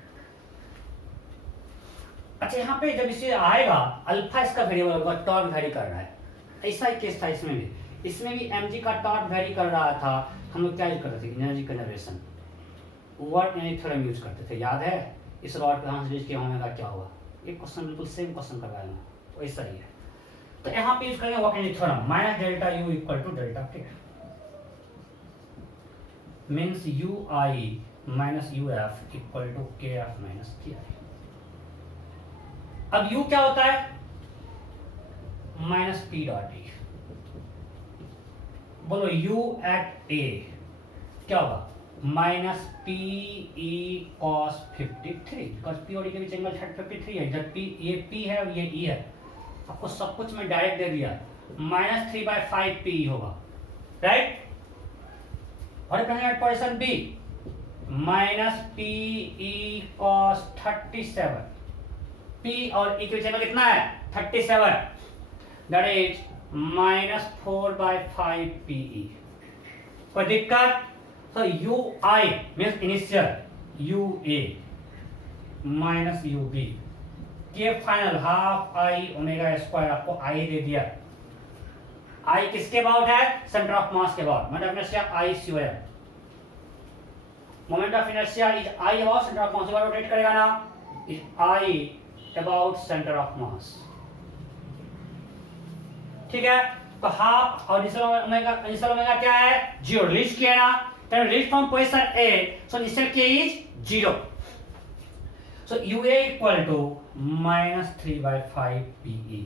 अच्छा यहाँ पे जब इसे आएगा अल्फा इसका वेरिएबल होगा, टॉर्क वेरी कर रहा है, ऐसा ही केस था इसमें भी mg का टॉर्क वेरी कर रहा था। हम लोग क्या यूज करते थे, energy conservation, work energy theorem use करते थे, याद है। इस रॉड को यहाँ से यूज किया होने का क्या हुआ, एक क्वेश्चन बिल्कुल सेम क्वेश्चन करवाया तो ऐसा ही है। तो यहाँ पे यूज करेंगे work energy theorem, minus delta U equal to delta K, means U I minus U F equal to K F minus K I. अब u क्या होता है, माइनस पी डॉट ए, बोलो u एट ए क्या होगा, minus P E cos 53, because P और ई के बीच angle 53 है, जब पी ये p है और ये e है, आपको सब कुछ मैं डायरेक्ट दे दिया, माइनस 3/5 पी होगा, राइट। और position B minus P E cos 37, P और E के बीच एंगल कितना है 37, दैट इज माइनस 4/5 PE। कोई दिक्कत, तो UI means initial UA minus UB के final half I omega square, आपको I दे दिया, I किसके अबाउट है, सेंटर ऑफ मास के about, moment of inertia I square, moment of inertia is I about centre of mass, rotate करेगा ना, is I about center of mass, ठीक है। तो हाफ और इनिशियल ओमेगा क्या है, 0, रिलीज किया ना, then release from position A, so initial K is 0, So UA equal to minus 3 by 5 PE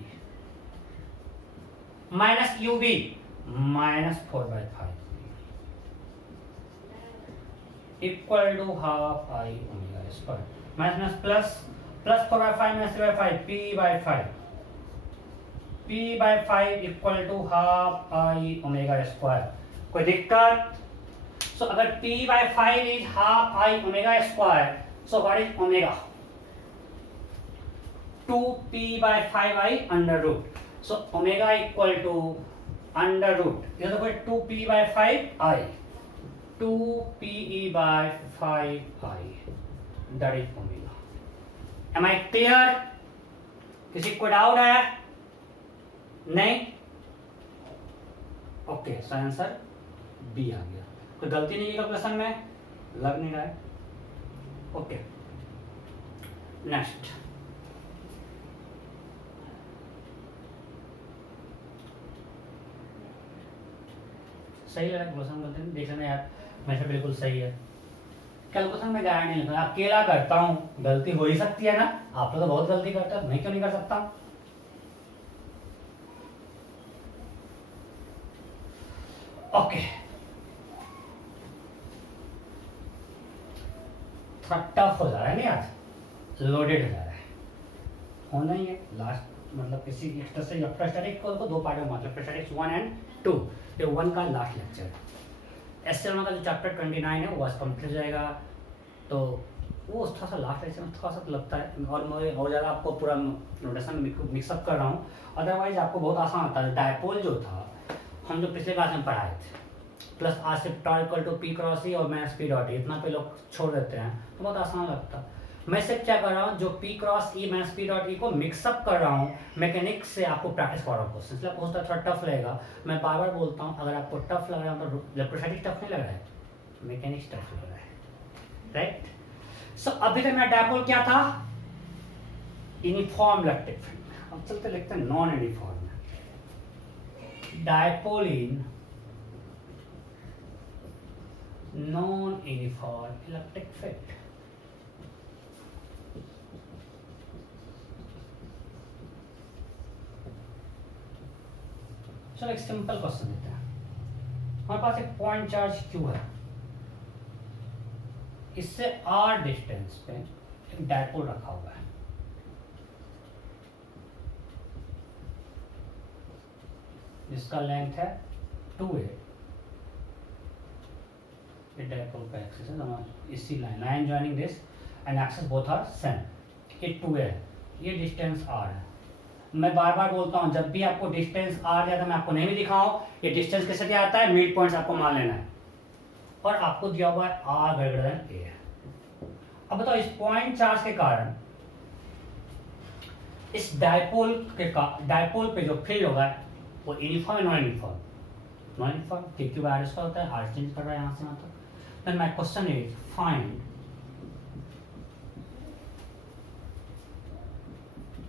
minus UB minus 4 by 5 equal to half I omega square minus plus 4 by 5 minus 3 by 5 P by 5 P by 5 equal to half I omega square. कोई दिक्कत? So अगर P by 5 is half I omega square, so what is omega? 2P by 5I under root. So omega equal to under root. This is equal to 2P by 5I. 2PE by 5I. That is omega. Am I clear? किसी को doubt है? नहीं? Okay, so answer B आ गया. कोई गलती नहीं है question में? लग नहीं रहा है. Okay, next. सही है क्वेश्चन, गलती नहीं देख लेना यार. मैं से बिल्कुल सही है. कैलकुलेशन में गाइड नहीं लिखा, अकेला करता हूँ, गलती हो ही सकती है ना. आप लोग तो बहुत गलती करते हैं, मैं क्यों नहीं कर सकता? ओके, थोड़ा टफ हो जा रहा है नहीं आज, लोडेड हो जा रहा है, होना ही है. लास्ट मतलब किसी इलेक्ट्रोस्टैटिक को दो पार्ट में मतलब इलेक्ट्रोस्टैटिक्स 1 एंड 2, ये 1 का लास्ट लेक्चर. एसएल का जो चैप्टर 29 है वो आज कंप्लीट हो जाएगा, तो वो थोड़ा सा लास्ट लेक्चर में थोड़ा सा तो लगता है, और मैं बहुत ज़्यादा आपको पूरा नोटेशन मिक्सअप कर रहा हूँ. अदरवाइज आपको बहुत आसान होता है. डायपोल जो था हम जो पिछले क्लास में पढ़ाए थे, प्लस आर से टॉ इक्वल टू पी क्रॉस ई और माइनस पी डॉट ई, इतना पे लोग छोड़ देते हैं तो बहुत आसान लगता है. मैं सिर्फ क्या कर रहा हूँ, जो P cross E minus P dot E को मिक्सअप कर रहा हूँ मैकेनिक्स से, आपको प्रैक्टिस कर रहा हूँ क्वेश्चन. इसलिए आपको थोड़ा टफ लगेगा. मैं बार बार बोलता हूँ, अगर आपको टफ लग रहा है तो इलेक्ट्रोस्टैटिक्स टफ नहीं लग रहा है, मैकेनिक्स टफ लग रहा है, राइट. सो अभी तक मेरा डायपोल क्या था? Uniform electric field. अब चलते लिखते हैं non uniform. Dipole in non-uniform electric field. चलो एक सिंपल क्वेश्चन देते हैं. हमारे पास एक पॉइंट चार्ज Q है, इससे R डिस्टेंस पे एक डायपोल रखा हुआ है. जिसका लेंथ है 2a. ये डायपोल का एक्सिस है, इसी line joining this and axis both are same. ये 2a है, ये डिस्टेंस r है. मैं बार बार बोलता हूँ, जब भी आपको डिस्टेंस r दिया था, मैं आपको नहीं भी दिखाऊं, ये डिस्टेंस कैसे क्या आता है, मिड पॉइंट्स आपको मान लेना है. और आपको दिया हुआ है r ग्रेटर देन a. अब बताओ, इस पॉइंट चार्ज के कारण इस डायपोल पे जो फील्ड होगा वो यूनिफॉर्म है नॉन यूनिफॉर्म? Non uniform. क्योंकि r इसका होता है, r चेंज कर रहा है यहाँ से यहाँ तक. Then my question is find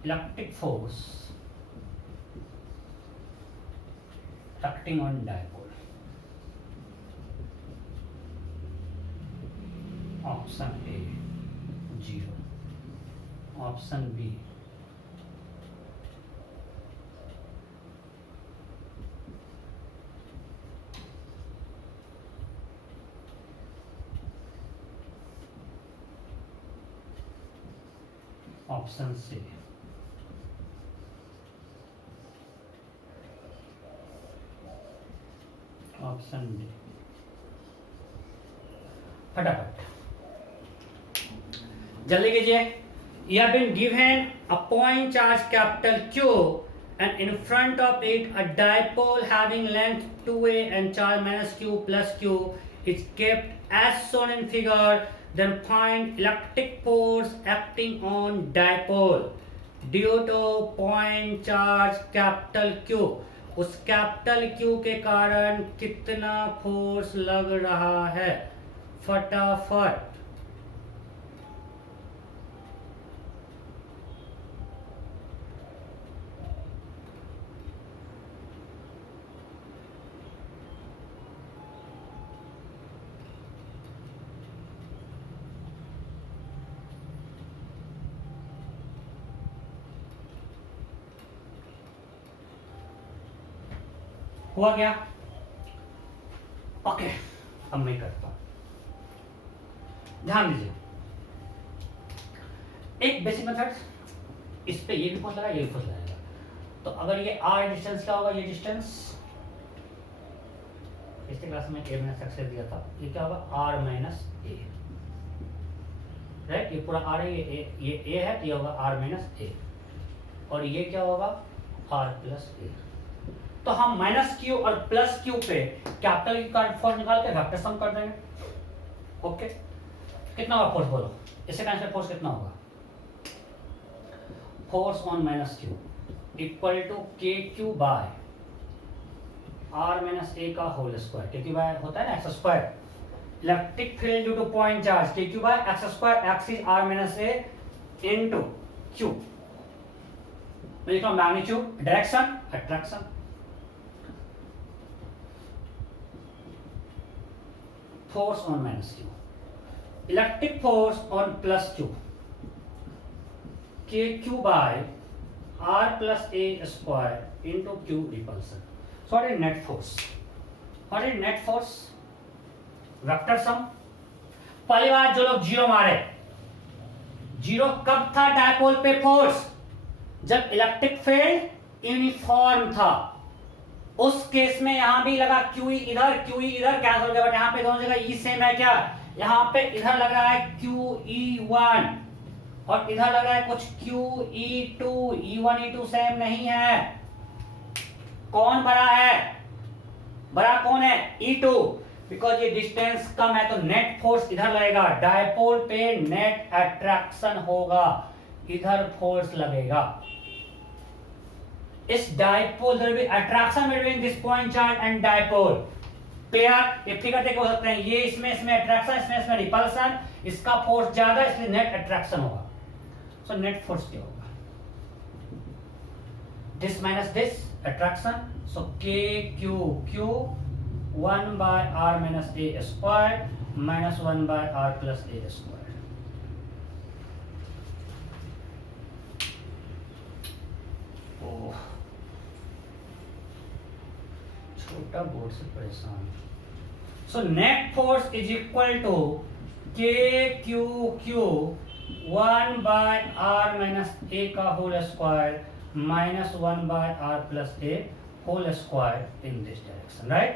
electric force acting on dipole. Option A 0. Option B option C. Option D. फटाफट जल्दी कीजिए. You have been given a point charge capital Q and in front of it a dipole having length 2a and charge minus q plus q is kept as shown in figure. Then find electric force acting on dipole due to point charge capital Q. उस capital Q के कारण कितना force लग रहा है? फटाफट. हुआ गया। ओके, अब मैं करता हूं, ध्यान दीजिए एक बेसिक मेथड, इस पे ये भी फोर्स लगा, ये भी फोर्स लगाएगा। तो अगर ये r डिस्टेंस क्या होगा, ये डिस्टेंस पिछले क्लास में a माइनस एक्स दिया था, ये क्या होगा r माइनस ए, राइट। ये पूरा r है, ये a है, तो ये होगा r माइनस ए, और ये क्या होगा r प्लस ए। तो हम माइनस क्यू और प्लस क्यू पे कैपिटल का फोर्स निकाल के वेक्टर सम कर देंगे। ओके, कितना होगा फोर्स बोलो, इससे कैंसिल फोर्स कितना होगा, force on minus Q equal to K Q by R minus A का whole square, K Q by होता है ना X square, electric field due to point charge K Q by X square, X is R minus A into Q, magnitude, direction, attraction. Force on minus Q, electric force on plus Q, K Q by R plus A square into Q repulsion. So what is net force, what is net force, vector sum. पहली बात जो लोग zero मारे, zero कब था dipole पे force, जब electric field uniform था, उस केस में यहां भी लगा QE इधर, QE इधर कैंसिल हो गया, बट यहां पे दोनों जगह E सेम है क्या, यहां पे इधर लग रहा है QE1 और इधर लग रहा है कुछ QE2, E1 E2 सेम नहीं है। कौन बड़ा है, बड़ा कौन है, E2, बिकॉज ये डिस्टेंस कम है, तो नेट फोर्स इधर लगेगा, डायपोल पे नेट अट्रैक्शन होगा, इधर फोर्स लगेगा। इस dipole there will be attraction between this point charge and dipole. Clear, ये फिगर देख हो सकते हैं, ये इसमें अट्रैक्शन, इसमें रिपल्सन, इसका फोर्स ज्यादा इसलिए नेट अट्रैक्शन होगा। सो नेट फोर्स क्या होगा, this minus this attraction, so K Q Q 1 by R minus A square minus 1 by R plus A square. छोटा बोर्ड से परेशान। So net force is equal to K Q Q 1 by R minus A का whole square minus 1 by R plus A whole square in this direction, right.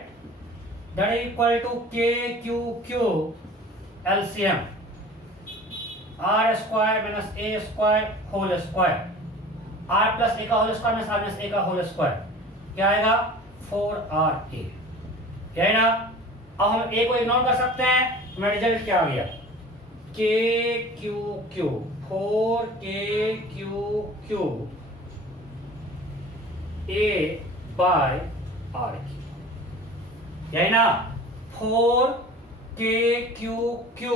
That is equal to K Q Q LCM R square minus A square whole square, R plus A का whole square minus R minus A का whole square, क्या आएगा 4RA, क्या है ना। अब हम ए को इग्नोर कर सकते हैं, तो मेरा रिजल्ट क्या आ गया, K Q Q 4K Q Q A by R Q, यही ना 4K Q Q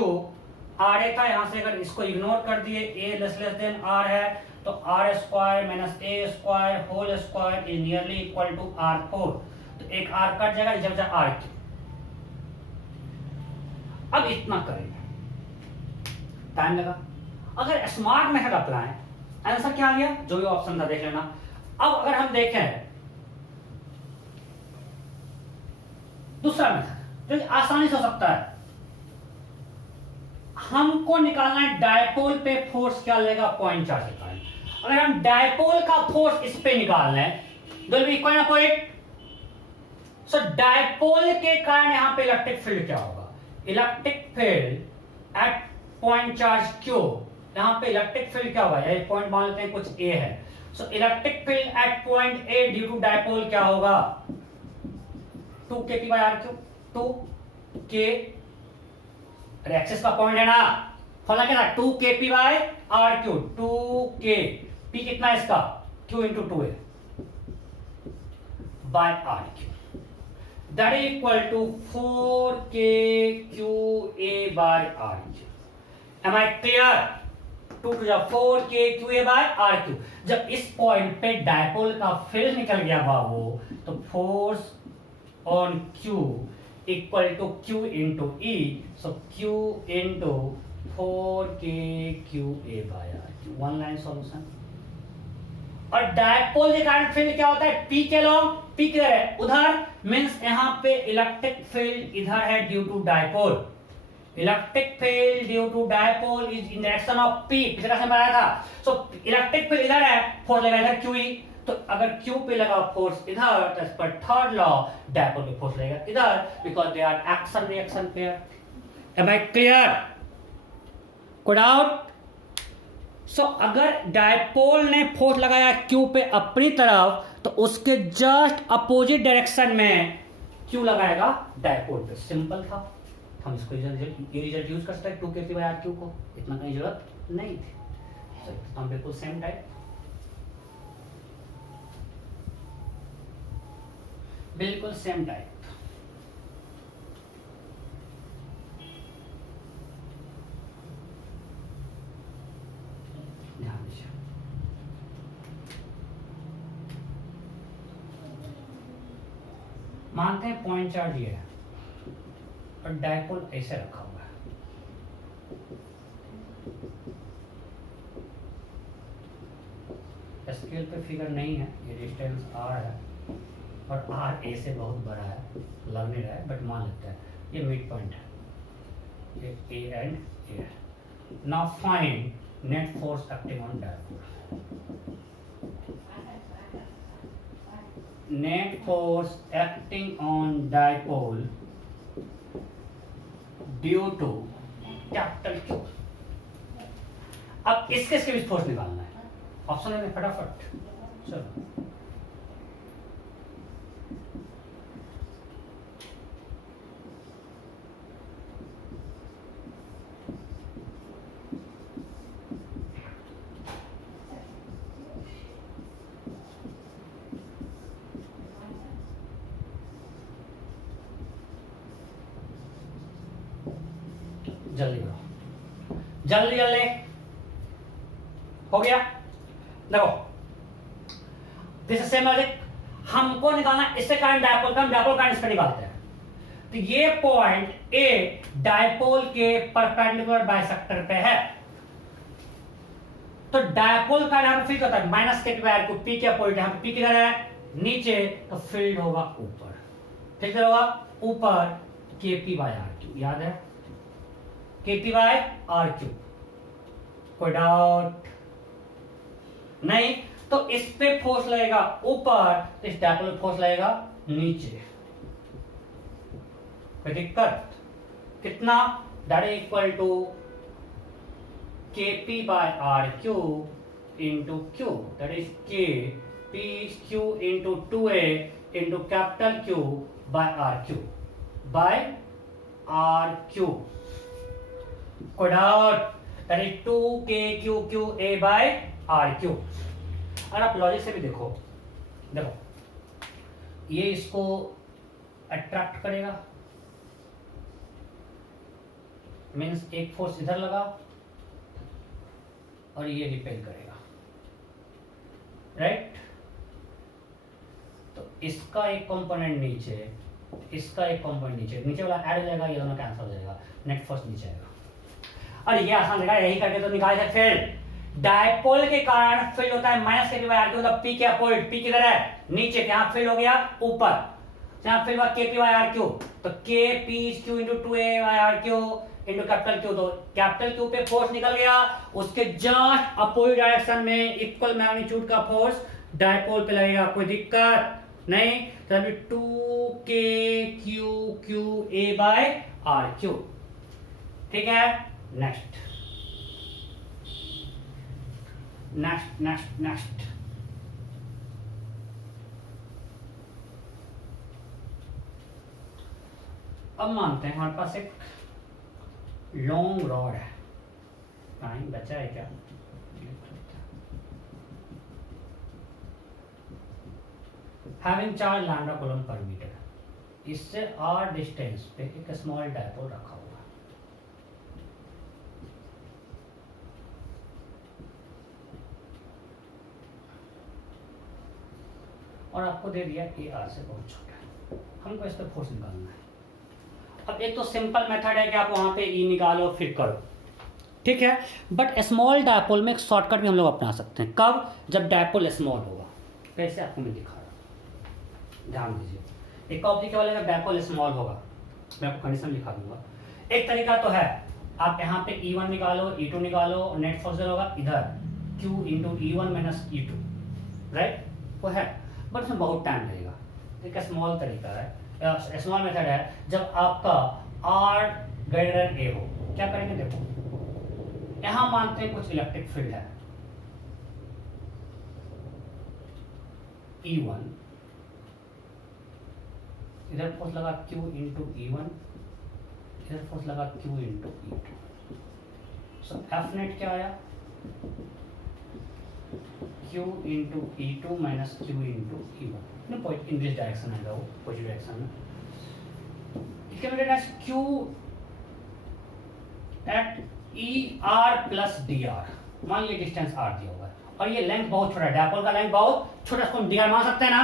R A था, यहां से अगर इसको इग्नोर कर दिए, ए लेस देन आर है, तो R square minus A square whole square is nearly equal to R4, तो एक आर कट जाएगा, जब जा आर क्यू। अब इतना करेंगे, टाइम लगा। अगर स्मार्ट मेथड अप्लाई, आंसर क्या आ गया, जो भी ऑप्शन था देख लेना। अब अगर हम देखें दूसरा मेथड जो आसानी से हो सकता है, हमको निकालना है डायपोल पे फोर्स क्या लगेगा पॉइंट चार्ज के कारण। अगर हम डायपोल का फोर्स इस पे निकाल लें, will be equal to it. So dipole के कारण यहां पे इलेक्ट्रिक फील्ड क्या होगा, electric field at point charge Q, यहां पे इलेक्ट्रिक फील्ड क्या होगा, ये पॉइंट मान लेते हैं कुछ A है। So electric field at point A due to dipole क्या होगा, 2kp/r3, 2k एक्सिस का पॉइंट है ना, फॉर्मूला क्या था 2kp/r3, 2k, p कितना है इसका, q into 2a by r3, that is equal to 4kqa by r3। Am I clear, 2 to 4kqa by r3। जब इस पॉइंट पे डायपोल का फील्ड निकल गया बाबू, तो force on q equal to q into e, so q into 4kqa by r3, one line solution. और dipole के कारण फील्ड क्या होता है, p के लॉन्ग P किधर है, उधर, मींस यहाँ पे इलेक्ट्रिक फील्ड इधर है due to dipole. Electric field due to dipole is in direction of P, पिछला से बताया था। सो इलेक्ट्रिक फील्ड इधर है, फोर्स लगा इधर QE, तो अगर Q पे लगा फोर्स इधर, तो इस पर थर्ड लॉ डायपोल पे फोर्स लगेगा इधर, because they are action reaction pair. Am I clear? कोई डाउट? सो अगर डायपोल ने फोर्स लगाया Q पे अपनी तरफ, तो उसके जस्ट अपोजिट डायरेक्शन में Q लगाएगा डायपोल पे। सिंपल था, हम इसको ये रिजल्ट यूज कर सकते हैं 2kP/r³ को, इतना कहीं जरूरत नहीं थी। so, हम बिल्कुल सेम टाइप, बिल्कुल सेम टाइप। ध्यान दीजिए, मानते हैं पॉइंट चार्ज ये है और डायपोल ऐसे रखा हुआ है। स्केल पे फिगर नहीं है, ये डिस्टेंस r है और r a से बहुत बड़ा है, लग नहीं रहा है बट मान लेते हैं ये मिड पॉइंट है, ये a एंड a है। Now find net force acting on dipole. Net force acting on dipole due to capital Q। अब इसके बीच फोर्स निकालना है, ऑप्शन है फटाफट। चलो जल्दी करो, जल्दी जल्दी हो गया। देखो दिस इज सेम लॉजिक, हमको निकालना इससे करंट डायपोल का, हम डायपोल करंट इससे निकालते हैं। तो ये पॉइंट ए डायपोल के परपेंडिकुलर बाइसेक्टर पे है, तो डायपोल का यहाँ पे फील्ड होता है -kP/r²। P क्या पॉइंट है, P किधर है, नीचे, तो फील्ड होगा ऊपर, ठीक है, होगा ऊपर kP/r²। याद है kP/r³, कोई डाउट नहीं? तो इस पे फोर्स लगेगा ऊपर, तो इस डायपोल पे फोर्स लगेगा नीचे। कोई दिक्कत? कितना? That is equal to kP/r³ into Q, that is kPQ into 2a into capital Q/r³ by r³। कोई डाउट? That is 2kQqa/r³। और आप लॉजिक से भी देखो, ये इसको अट्रैक्ट करेगा, मीन्स एक फोर्स इधर लगा और ये रिपेल करेगा, राइट? तो इसका एक कंपोनेंट नीचे, इसका एक कंपोनेंट नीचे, नीचे वाला ऐड हो जाएगा, ये दोनों कैंसिल हो जाएगा, नेट फोर्स नीचे आएगा। और ये आसान लगा, यही करके तो निकाल सकते। फील्ड डायपोल के कारण फील्ड होता है -kP/r², मतलब P क्या पॉइंट, P किधर है, नीचे, यहाँ फील्ड हो गया ऊपर, यहाँ फील्ड हुआ kP/r³, तो kPQ into 2a/r³ into capital Q, तो कैपिटल Q पे फोर्स निकल गया, उसके जस्ट अपोजिट डायरेक्शन में इक्वल मैग्नीट्यूड का फोर्स डायपोल पे लगेगा। कोई दिक्कत नहीं? तो अभी 2kQqa/r³, ठीक है। नेक्स्ट नेक्स्ट नेक्स्ट नेक्स्ट अब मानते हैं हमारे पास एक लॉन्ग रॉड है, टाइम बचा है क्या? Having charge lambda coulomb per metre, इससे r डिस्टेंस पे एक स्मॉल डायपोल रखा हुआ है, और आपको दे दिया कि r से बहुत छोटा है, हमको इस पर फोर्स निकालना है। अब एक तो सिंपल मेथड है कि आप वहां पे E निकालो फिर करो, ठीक है, बट स्मॉल डायपोल में एक शॉर्टकट भी हम लोग अपना सकते हैं। कब? जब डायपोल स्मॉल होगा। कैसे? आपको मैं दिखा रहा हूं। ध्यान दीजिए, एक ऑब्जेक्ट वाले का डायपोल स्मॉल होगा, मैं आपको कंडीशन लिखा दूंगा। एक तरीका तो है, आप यहाँ पे E1 निकालो, E2 निकालो, नेट फोर्स होगा इधर Q into E1 minus E2, right, वो है, बट उसमें बहुत टाइम लगेगा। एक स्मॉल तरीका है, स्मॉल मेथड है, जब आपका R ग्रेटर देन A हो, क्या करेंगे देखो, यहाँ मानते हैं कुछ इलेक्ट्रिक फील्ड है E1, इधर फोर्स लगा Q इंटू E1, इधर फोर्स लगा Q into E2, so F net क्या आया, Q into E2 minus Q into E1, in this direction आएगा, वो पॉजिटिव डायरेक्शन में, it can be written as Q at ER plus DR। मान लीजिए distance R दिया हुआ है और ये लेंथ बहुत छोटा है, डायपोल का लेंथ बहुत छोटा, इसको हम DR मान सकते हैं ना,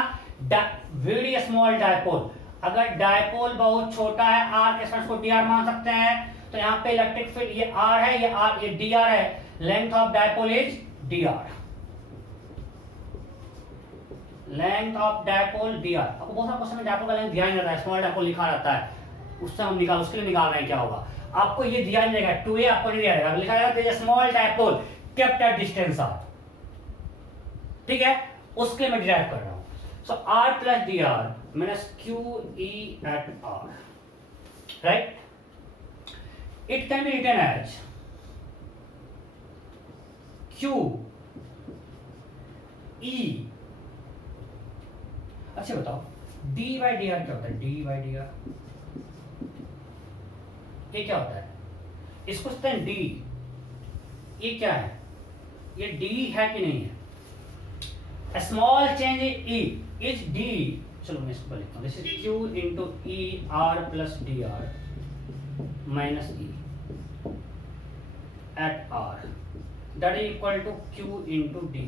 वेरी स्मॉल डायपोल। अगर डायपोल बहुत छोटा है R के साथ, इसको DR मान सकते हैं। तो यहाँ पे इलेक्ट्रिक फील्ड ये R है, ये DR है, length of dipole is DR, length of dipole DR। आपको बहुत सारा क्वेश्चन में डायपोल का लेंथ दिया नहीं रहता है, स्मॉल डायपोल लिखा रहता है, उससे हम निकाल, उसके लिए निकाल रहे हैं क्या होगा, आपको ये दिया नहीं रहेगा, 2a आपको नहीं दिया रहेगा, लिखा रहेगा small dipole kept at distance R, ठीक है, उसके लिए मैं डिराइव कर रहा हूं। So R plus DR minus QE at R, right, it can be written as QE। अच्छा बताओ d बाई डी आर क्या होता है, d बाई डी आर ये क्या होता है, इसको कहते हैं d, ये क्या है, ये d है कि नहीं है, small change E is d, चलो मैं इसको लिखता हूँ, this is Q into E R plus D R minus E at R, that is equal to Q into d,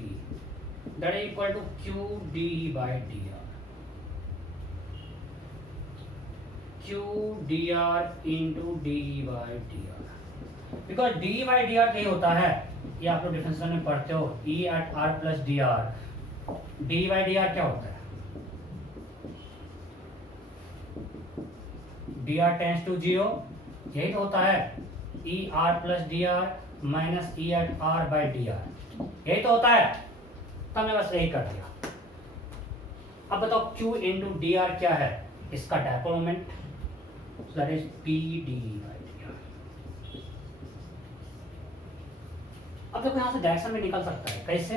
that is equal to Q d by dr, Q dr into d by dr, because d by dr क्या होता है, ये आप लोग differential में पढ़ते हो, E at r plus dr, d by dr क्या होता है, dr tends to 0, यही तो होता है, E r plus dr minus E at r by dr, यही तो होता है, तो हमने बस यही कर दिया। अब बताओ Q into dr क्या है, इसका dipole moment, so that is PD by dr। अब देखो यहाँ से डायरेक्शन में निकल सकता है, कैसे,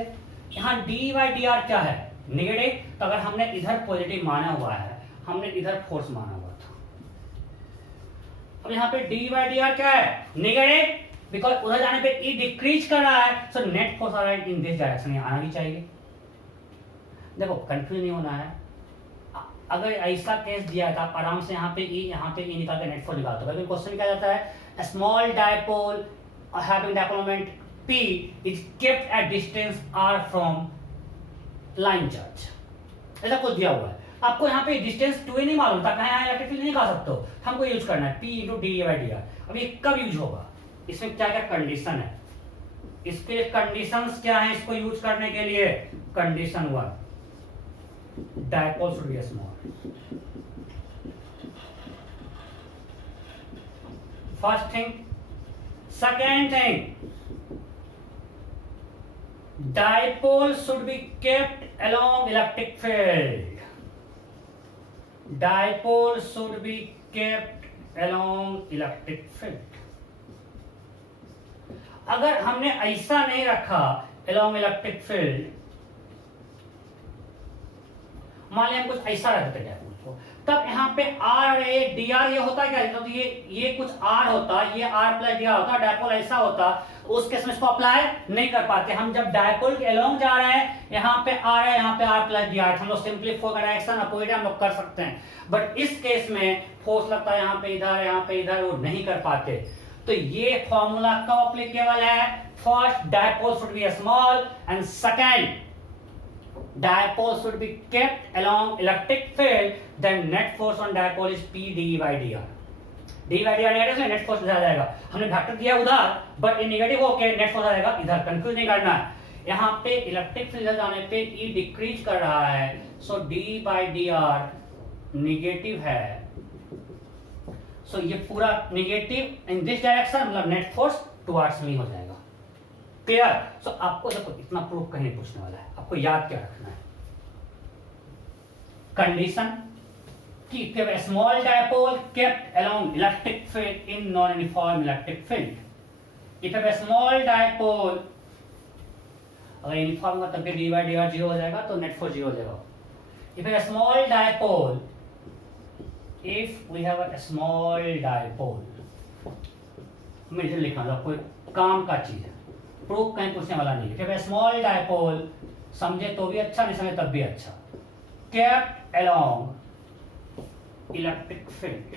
यहाँ d by dr क्या है, नेगेटिव, तो अगर हमने इधर पॉजिटिव माना हुआ है, हमने इधर फोर्स माना हुआ था, अब यहाँ पे d by dr क्या है, नेगेटिव, बिकॉज उधर जाने पे E डिक्रीज कर रहा है, सो नेट फोर्स आ रहा है इन दिस डायरेक्शन, ये आना भी चाहिए। देखो कंफ्यूज नहीं होना है, अगर ऐसा केस दिया था आप आराम से यहाँ पे E निकाल के नेट फोर्स निकालते हो, लेकिन क्वेश्चन क्या जाता है, small dipole having dipole moment P is kept at distance R from line charge, ऐसा कुछ दिया हुआ है, आपको यहाँ पे डिस्टेंस 2a नहीं मालूम था, कहाँ इलेक्ट्रिक फील्ड नहीं निकाल सकते हो, हमको यूज करना है P into D by D are. अब ये कब यूज होगा, इसमें क्या क्या कंडीशन है, इसके कंडीशंस क्या हैं इसको यूज करने के लिए, condition 1, dipole should be small, first thing, second thing, dipole should be kept along electric field, dipole should be kept along electric field। अगर हमने ऐसा नहीं रखा along electric field, मान लिया हम कुछ ऐसा रखते डायपोल को, तब यहाँ पे R A D R ये होता है क्या, तो ये कुछ R होता, ये R प्लस D R होता, डायपोल ऐसा होता, उस केस में इसको अप्लाई नहीं कर पाते। हम जब डायपोल के अलोंग जा रहे हैं, यहाँ पे R है, यहाँ पे R प्लस D R, हम लोग सिंपली फोर्स डायरेक्शन अपोजिट हम लोग कर सकते हैं, बट इस केस में फोर्स लगता है यहाँ पे इधर, यहाँ पे इधर, वो नहीं कर पाते। तो ये फॉर्मूला कब अप्लीकेबल है, first dipole should be small and second dipole should be kept along electric field, then net force on dipole is P d by dr, d by dr negative से नेट फोर्स आ जाएगा, हमने vector दिया उधर, but ये negative होके net force आ जाएगा इधर, confuse नहीं करना है। यहाँ पे इलेक्ट्रिक फील्ड जाने पे ई डिक्रीज कर रहा है, so D by D R negative है, सो ये पूरा निगेटिव इन दिस डायरेक्शन, मतलब नेट फोर्स टुवर्ड्स मी हो जाएगा। क्लियर? सो आपको देखो इतना प्रूफ कहीं नहीं पूछने वाला है, आपको याद क्या रखना है, कंडीशन कि a small dipole kept along electric field in non-uniform electric field. If a small dipole, अगर यूनिफॉर्म का तब भी D by D are zero हो जाएगा तो नेट फोर्स जीरो हो जाएगा। If a small dipole, if we have a small dipole, मुझे लिखना था कोई काम का चीज है, प्रूफ कहीं पूछने वाला नहीं है। If a small dipole, समझे तो भी अच्छा, नहीं समझे तब भी अच्छा, kept along electric field,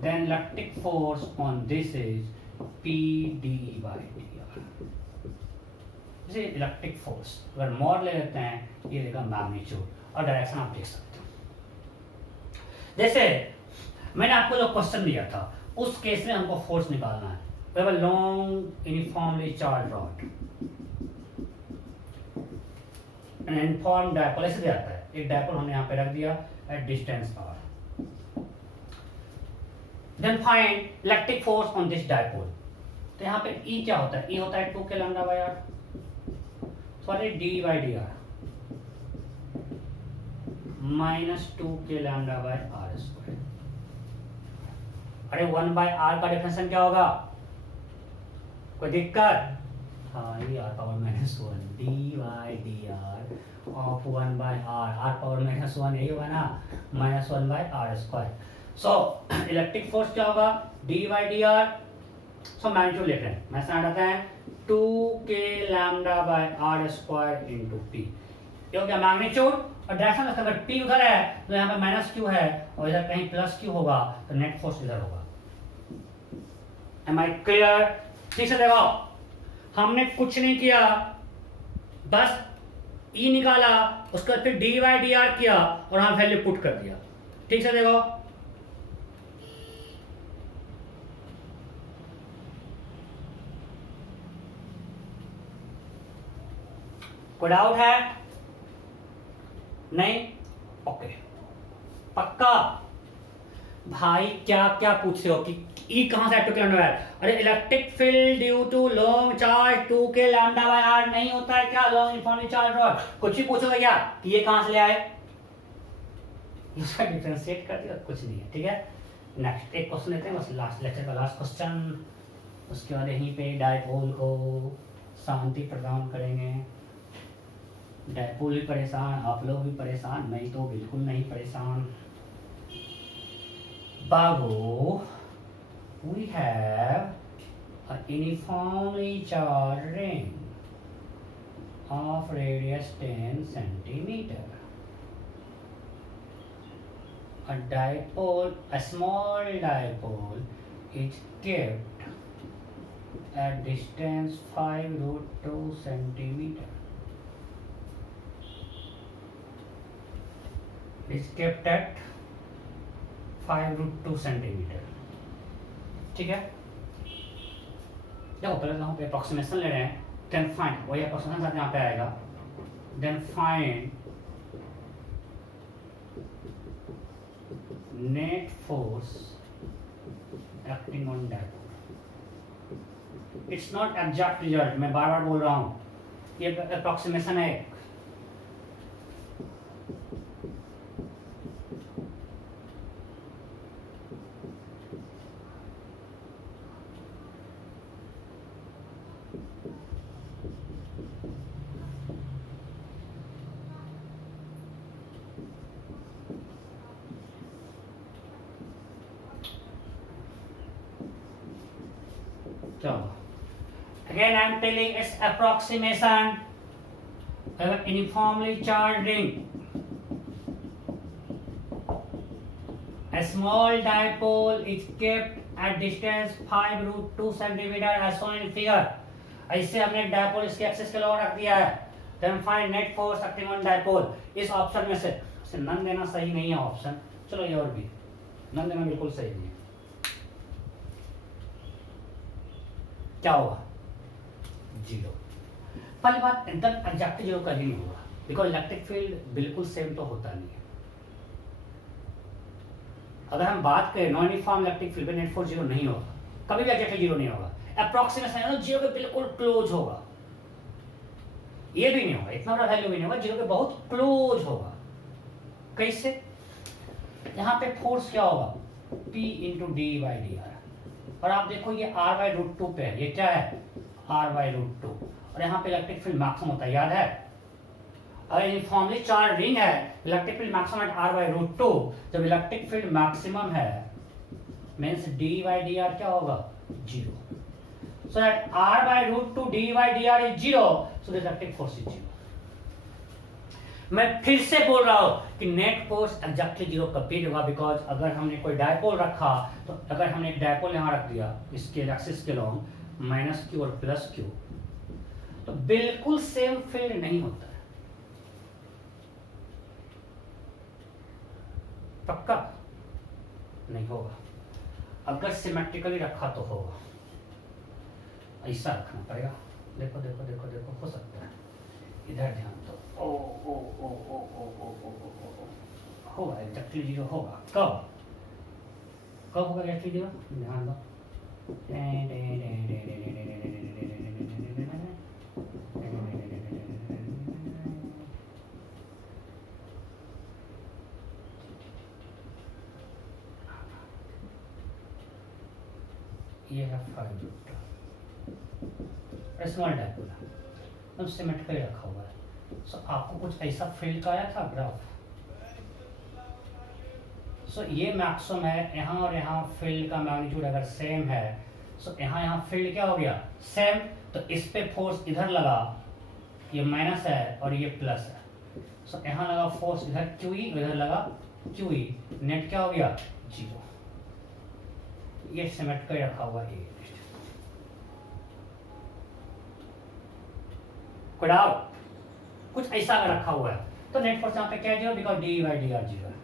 then electric force on this is P d by dr. जैसे इलेक्ट्रिक फोर्स अगर मॉड ले लेते हैं, ये रहेगा मैग्नीट्यूड और डायरेक्शन आप देख सकते हो। जैसे मैंने आपको जो क्वेश्चन दिया था उस केस में हमको फोर्स निकालना है। We have a long uniformly charged rod, an uniform dipole ऐसे दिया जाता है, एक डायपोल हमने यहाँ पे रख दिया at distance r. Then find electric force on this dipole. तो यहाँ पे E क्या होता है? E होता है 2k lambda by r, sorry d by dr minus 2k lambda by r square. अरे 1 by r का डिफरेंस क्या होगा? कोई दिक्कत? हाँ, ये r power minus 1 d by dr of 1 by r power minus 1 यही होगा ना, minus 1 by r square. So electric force क्या होगा? d by dr, so magnitude लिख रहे हैं, मैं समझ आता है 2k lambda by r square into p, ये हो गया मैग्नीट्यूड। और डायरेक्शन अगर p उधर है तो यहाँ पे माइनस q है और इधर कहीं प्लस q होगा तो नेट फोर्स इधर होगा। Am I clear? ठीक से देखो, हमने कुछ नहीं किया, बस E निकाला, उसका फिर डी वाई डी आर किया और हम वैल्यू पुट कर दिया। ठीक से देखो, कोई डाउट है? नहीं? ओके, पक्का भाई? क्या क्या पूछ रहे हो कि E कहां से 2k लैम्डा बाय आर? अरे electric field due to long charge 2k lambda by R नहीं होता है क्या? लॉन्ग यूनिफॉर्मली चार्ज रॉड, कुछ भी पूछोगे क्या कि ये कहां से ले आए? इसका डिफरेंशिएट कर दिया, कुछ नहीं है। ठीक है, नेक्स्ट एक क्वेश्चन लेते हैं, बस लास्ट लेक्चर का लास्ट क्वेश्चन, उसके बाद यहीं पे डायपोल को शांति प्रदान करेंगे। डायपोल भी परेशान, आप लोग भी परेशान, मैं तो बिल्कुल नहीं परेशान। बाबू, we have a uniformly charged ring of radius 10 centimeter. A dipole, a small dipole is kept at distance 5√2 centimeter. Is kept at 5√2 centimeter. ठीक है, देखो पहले यहाँ पे अप्रोक्सीमेशन ले रहे हैं, देन फाइंड, वही अप्रोक्सीमेशन साथ यहाँ पे आएगा, then find net force acting on dipole. It's not exact result, मैं बार बार बोल रहा हूँ, ये अप्रोक्सीमेशन है। So, again I am telling its approximation of an uniformly charged ring. A small dipole is kept at distance 5√2 centimeter as shown in figure. ऐसे हमने dipole इसके एक्सिस के लॉ रख दिया है। Then find net force acting on dipole. इस option में से नन देना सही नहीं है ऑप्शन, चलो ये और भी, नन देना बिल्कुल सही नहीं है। क्या होगा, जीरो। पहली बात एकदम एग्जैक्ट जीरो कभी नहीं होगा, बिकॉज इलेक्ट्रिक फील्ड बिल्कुल सेम तो होता नहीं है। अगर हम बात करें नॉन यूनिफॉर्म इलेक्ट्रिक फील्ड में नेट फोर्स जीरो नहीं होगा, कभी भी एग्जैक्टली जीरो नहीं होगा, अप्रॉक्सीमेशन जीरो के बिल्कुल क्लोज होगा, ये भी नहीं होगा, इतना बड़ा वैल्यू भी नहीं होगा, जीरो के बहुत क्लोज होगा। कैसे? यहाँ पे फोर्स क्या होगा, P into D by D are, और आप देखो ये R बाई रूट टू पे है, ये क्या है R बाई रूट टू, और यहाँ पे इलेक्ट्रिक फील्ड मैक्सिमम होता है, याद है? अगर यूनिफॉर्मली चार्ज रिंग है, electric field maximum at R by root two, जब इलेक्ट्रिक फील्ड मैक्सिमम है means D by D R क्या होगा, zero. So that R by root 2 d by dr is 0, so the electric force is 0. मैं फिर से बोल रहा हूं कि नेट फोर्स एग्जैक्टली जीरो कभी नहीं होगा, बिकॉज अगर हमने कोई डायपोल रखा, तो अगर हमने एक डायपोल यहां रख दिया इसके एक्सिस के लॉन्ग माइनस क्यू और प्लस क्यू, तो बिल्कुल सेम फील्ड नहीं होता है। पक्का नहीं होगा, अगर सिमेट्रिकली रखा तो होगा, ऐसा रखना पड़ेगा। देखो देखो देखो देखो, हो सकता है इधर ध्यान दो, ओ ओ ओ ओ ओ ओ ओ ओ होगा एग्जैक्टली जीरो होगा। कब कब होगा एग्जैक्टली जीरो, ध्यान दो। ये है 5 स्मॉल डायपोल है, सीमेंट पे रखा हुआ है। सो आपको कुछ ऐसा फील्ड का आया था ग्राफ, सो ये मैक्सिमम है यहाँ, और यहाँ फील्ड का मैग्नीट्यूड अगर सेम है, सो यहाँ फील्ड क्या हो गया, सेम, तो इस पे फोर्स इधर लगा, ये माइनस है और ये प्लस है, सो यहाँ लगा फोर्स इधर क्यूई, इधर लगा क्यूई, नेट क्या हो गया, जीरो। ये सीमेंट का रखा हुआ है, कुछ ऐसा अगर रखा हुआ है, तो नेट फोर्स यहाँ पे क्या zero, because D by D are zero है।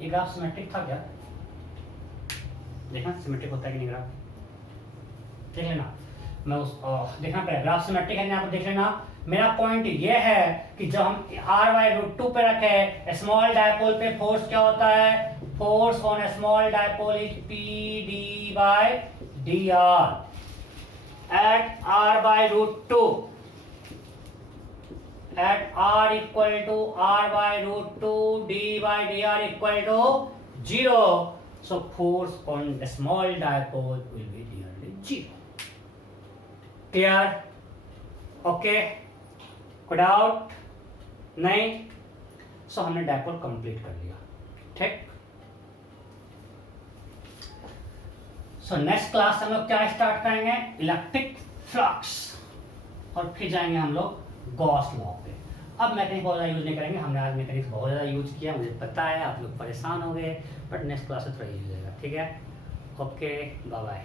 ये ग्राफ सिमेट्रिक था क्या, देखना सिमेट्रिक होता है कि नहीं ग्राफ, देख लेना। मैं उस देखना पड़ेगा ग्राफ सिमेट्रिक है, आपको देख लेना। मेरा पॉइंट ये है कि जब हम R बाई रूट टू पे रखे, स्मॉल डायपोल पे फोर्स क्या होता है, force on small dipole is P D by D are at R by root 2, at R equal to R by root 2 d by dr equal to 0, so force on the small dipole will be nearly 0. Clear? Okay? कोई doubt नहीं? सो हमने dipole complete कर लिया, ठीक। So next class हम लोग क्या start करेंगे, इलेक्ट्रिक फ्लक्स, और फिर जाएंगे हम लोग गॉस लॉ पे। अब मैकेनिक्स बहुत ज़्यादा यूज नहीं करेंगे, हमने आज मैकेनिक्स बहुत ज़्यादा यूज किया, मुझे पता है आप लोग परेशान हो गए, बट नेक्स्ट क्लास में थोड़ा यूज होगा, ठीक है। Okay, bye bye.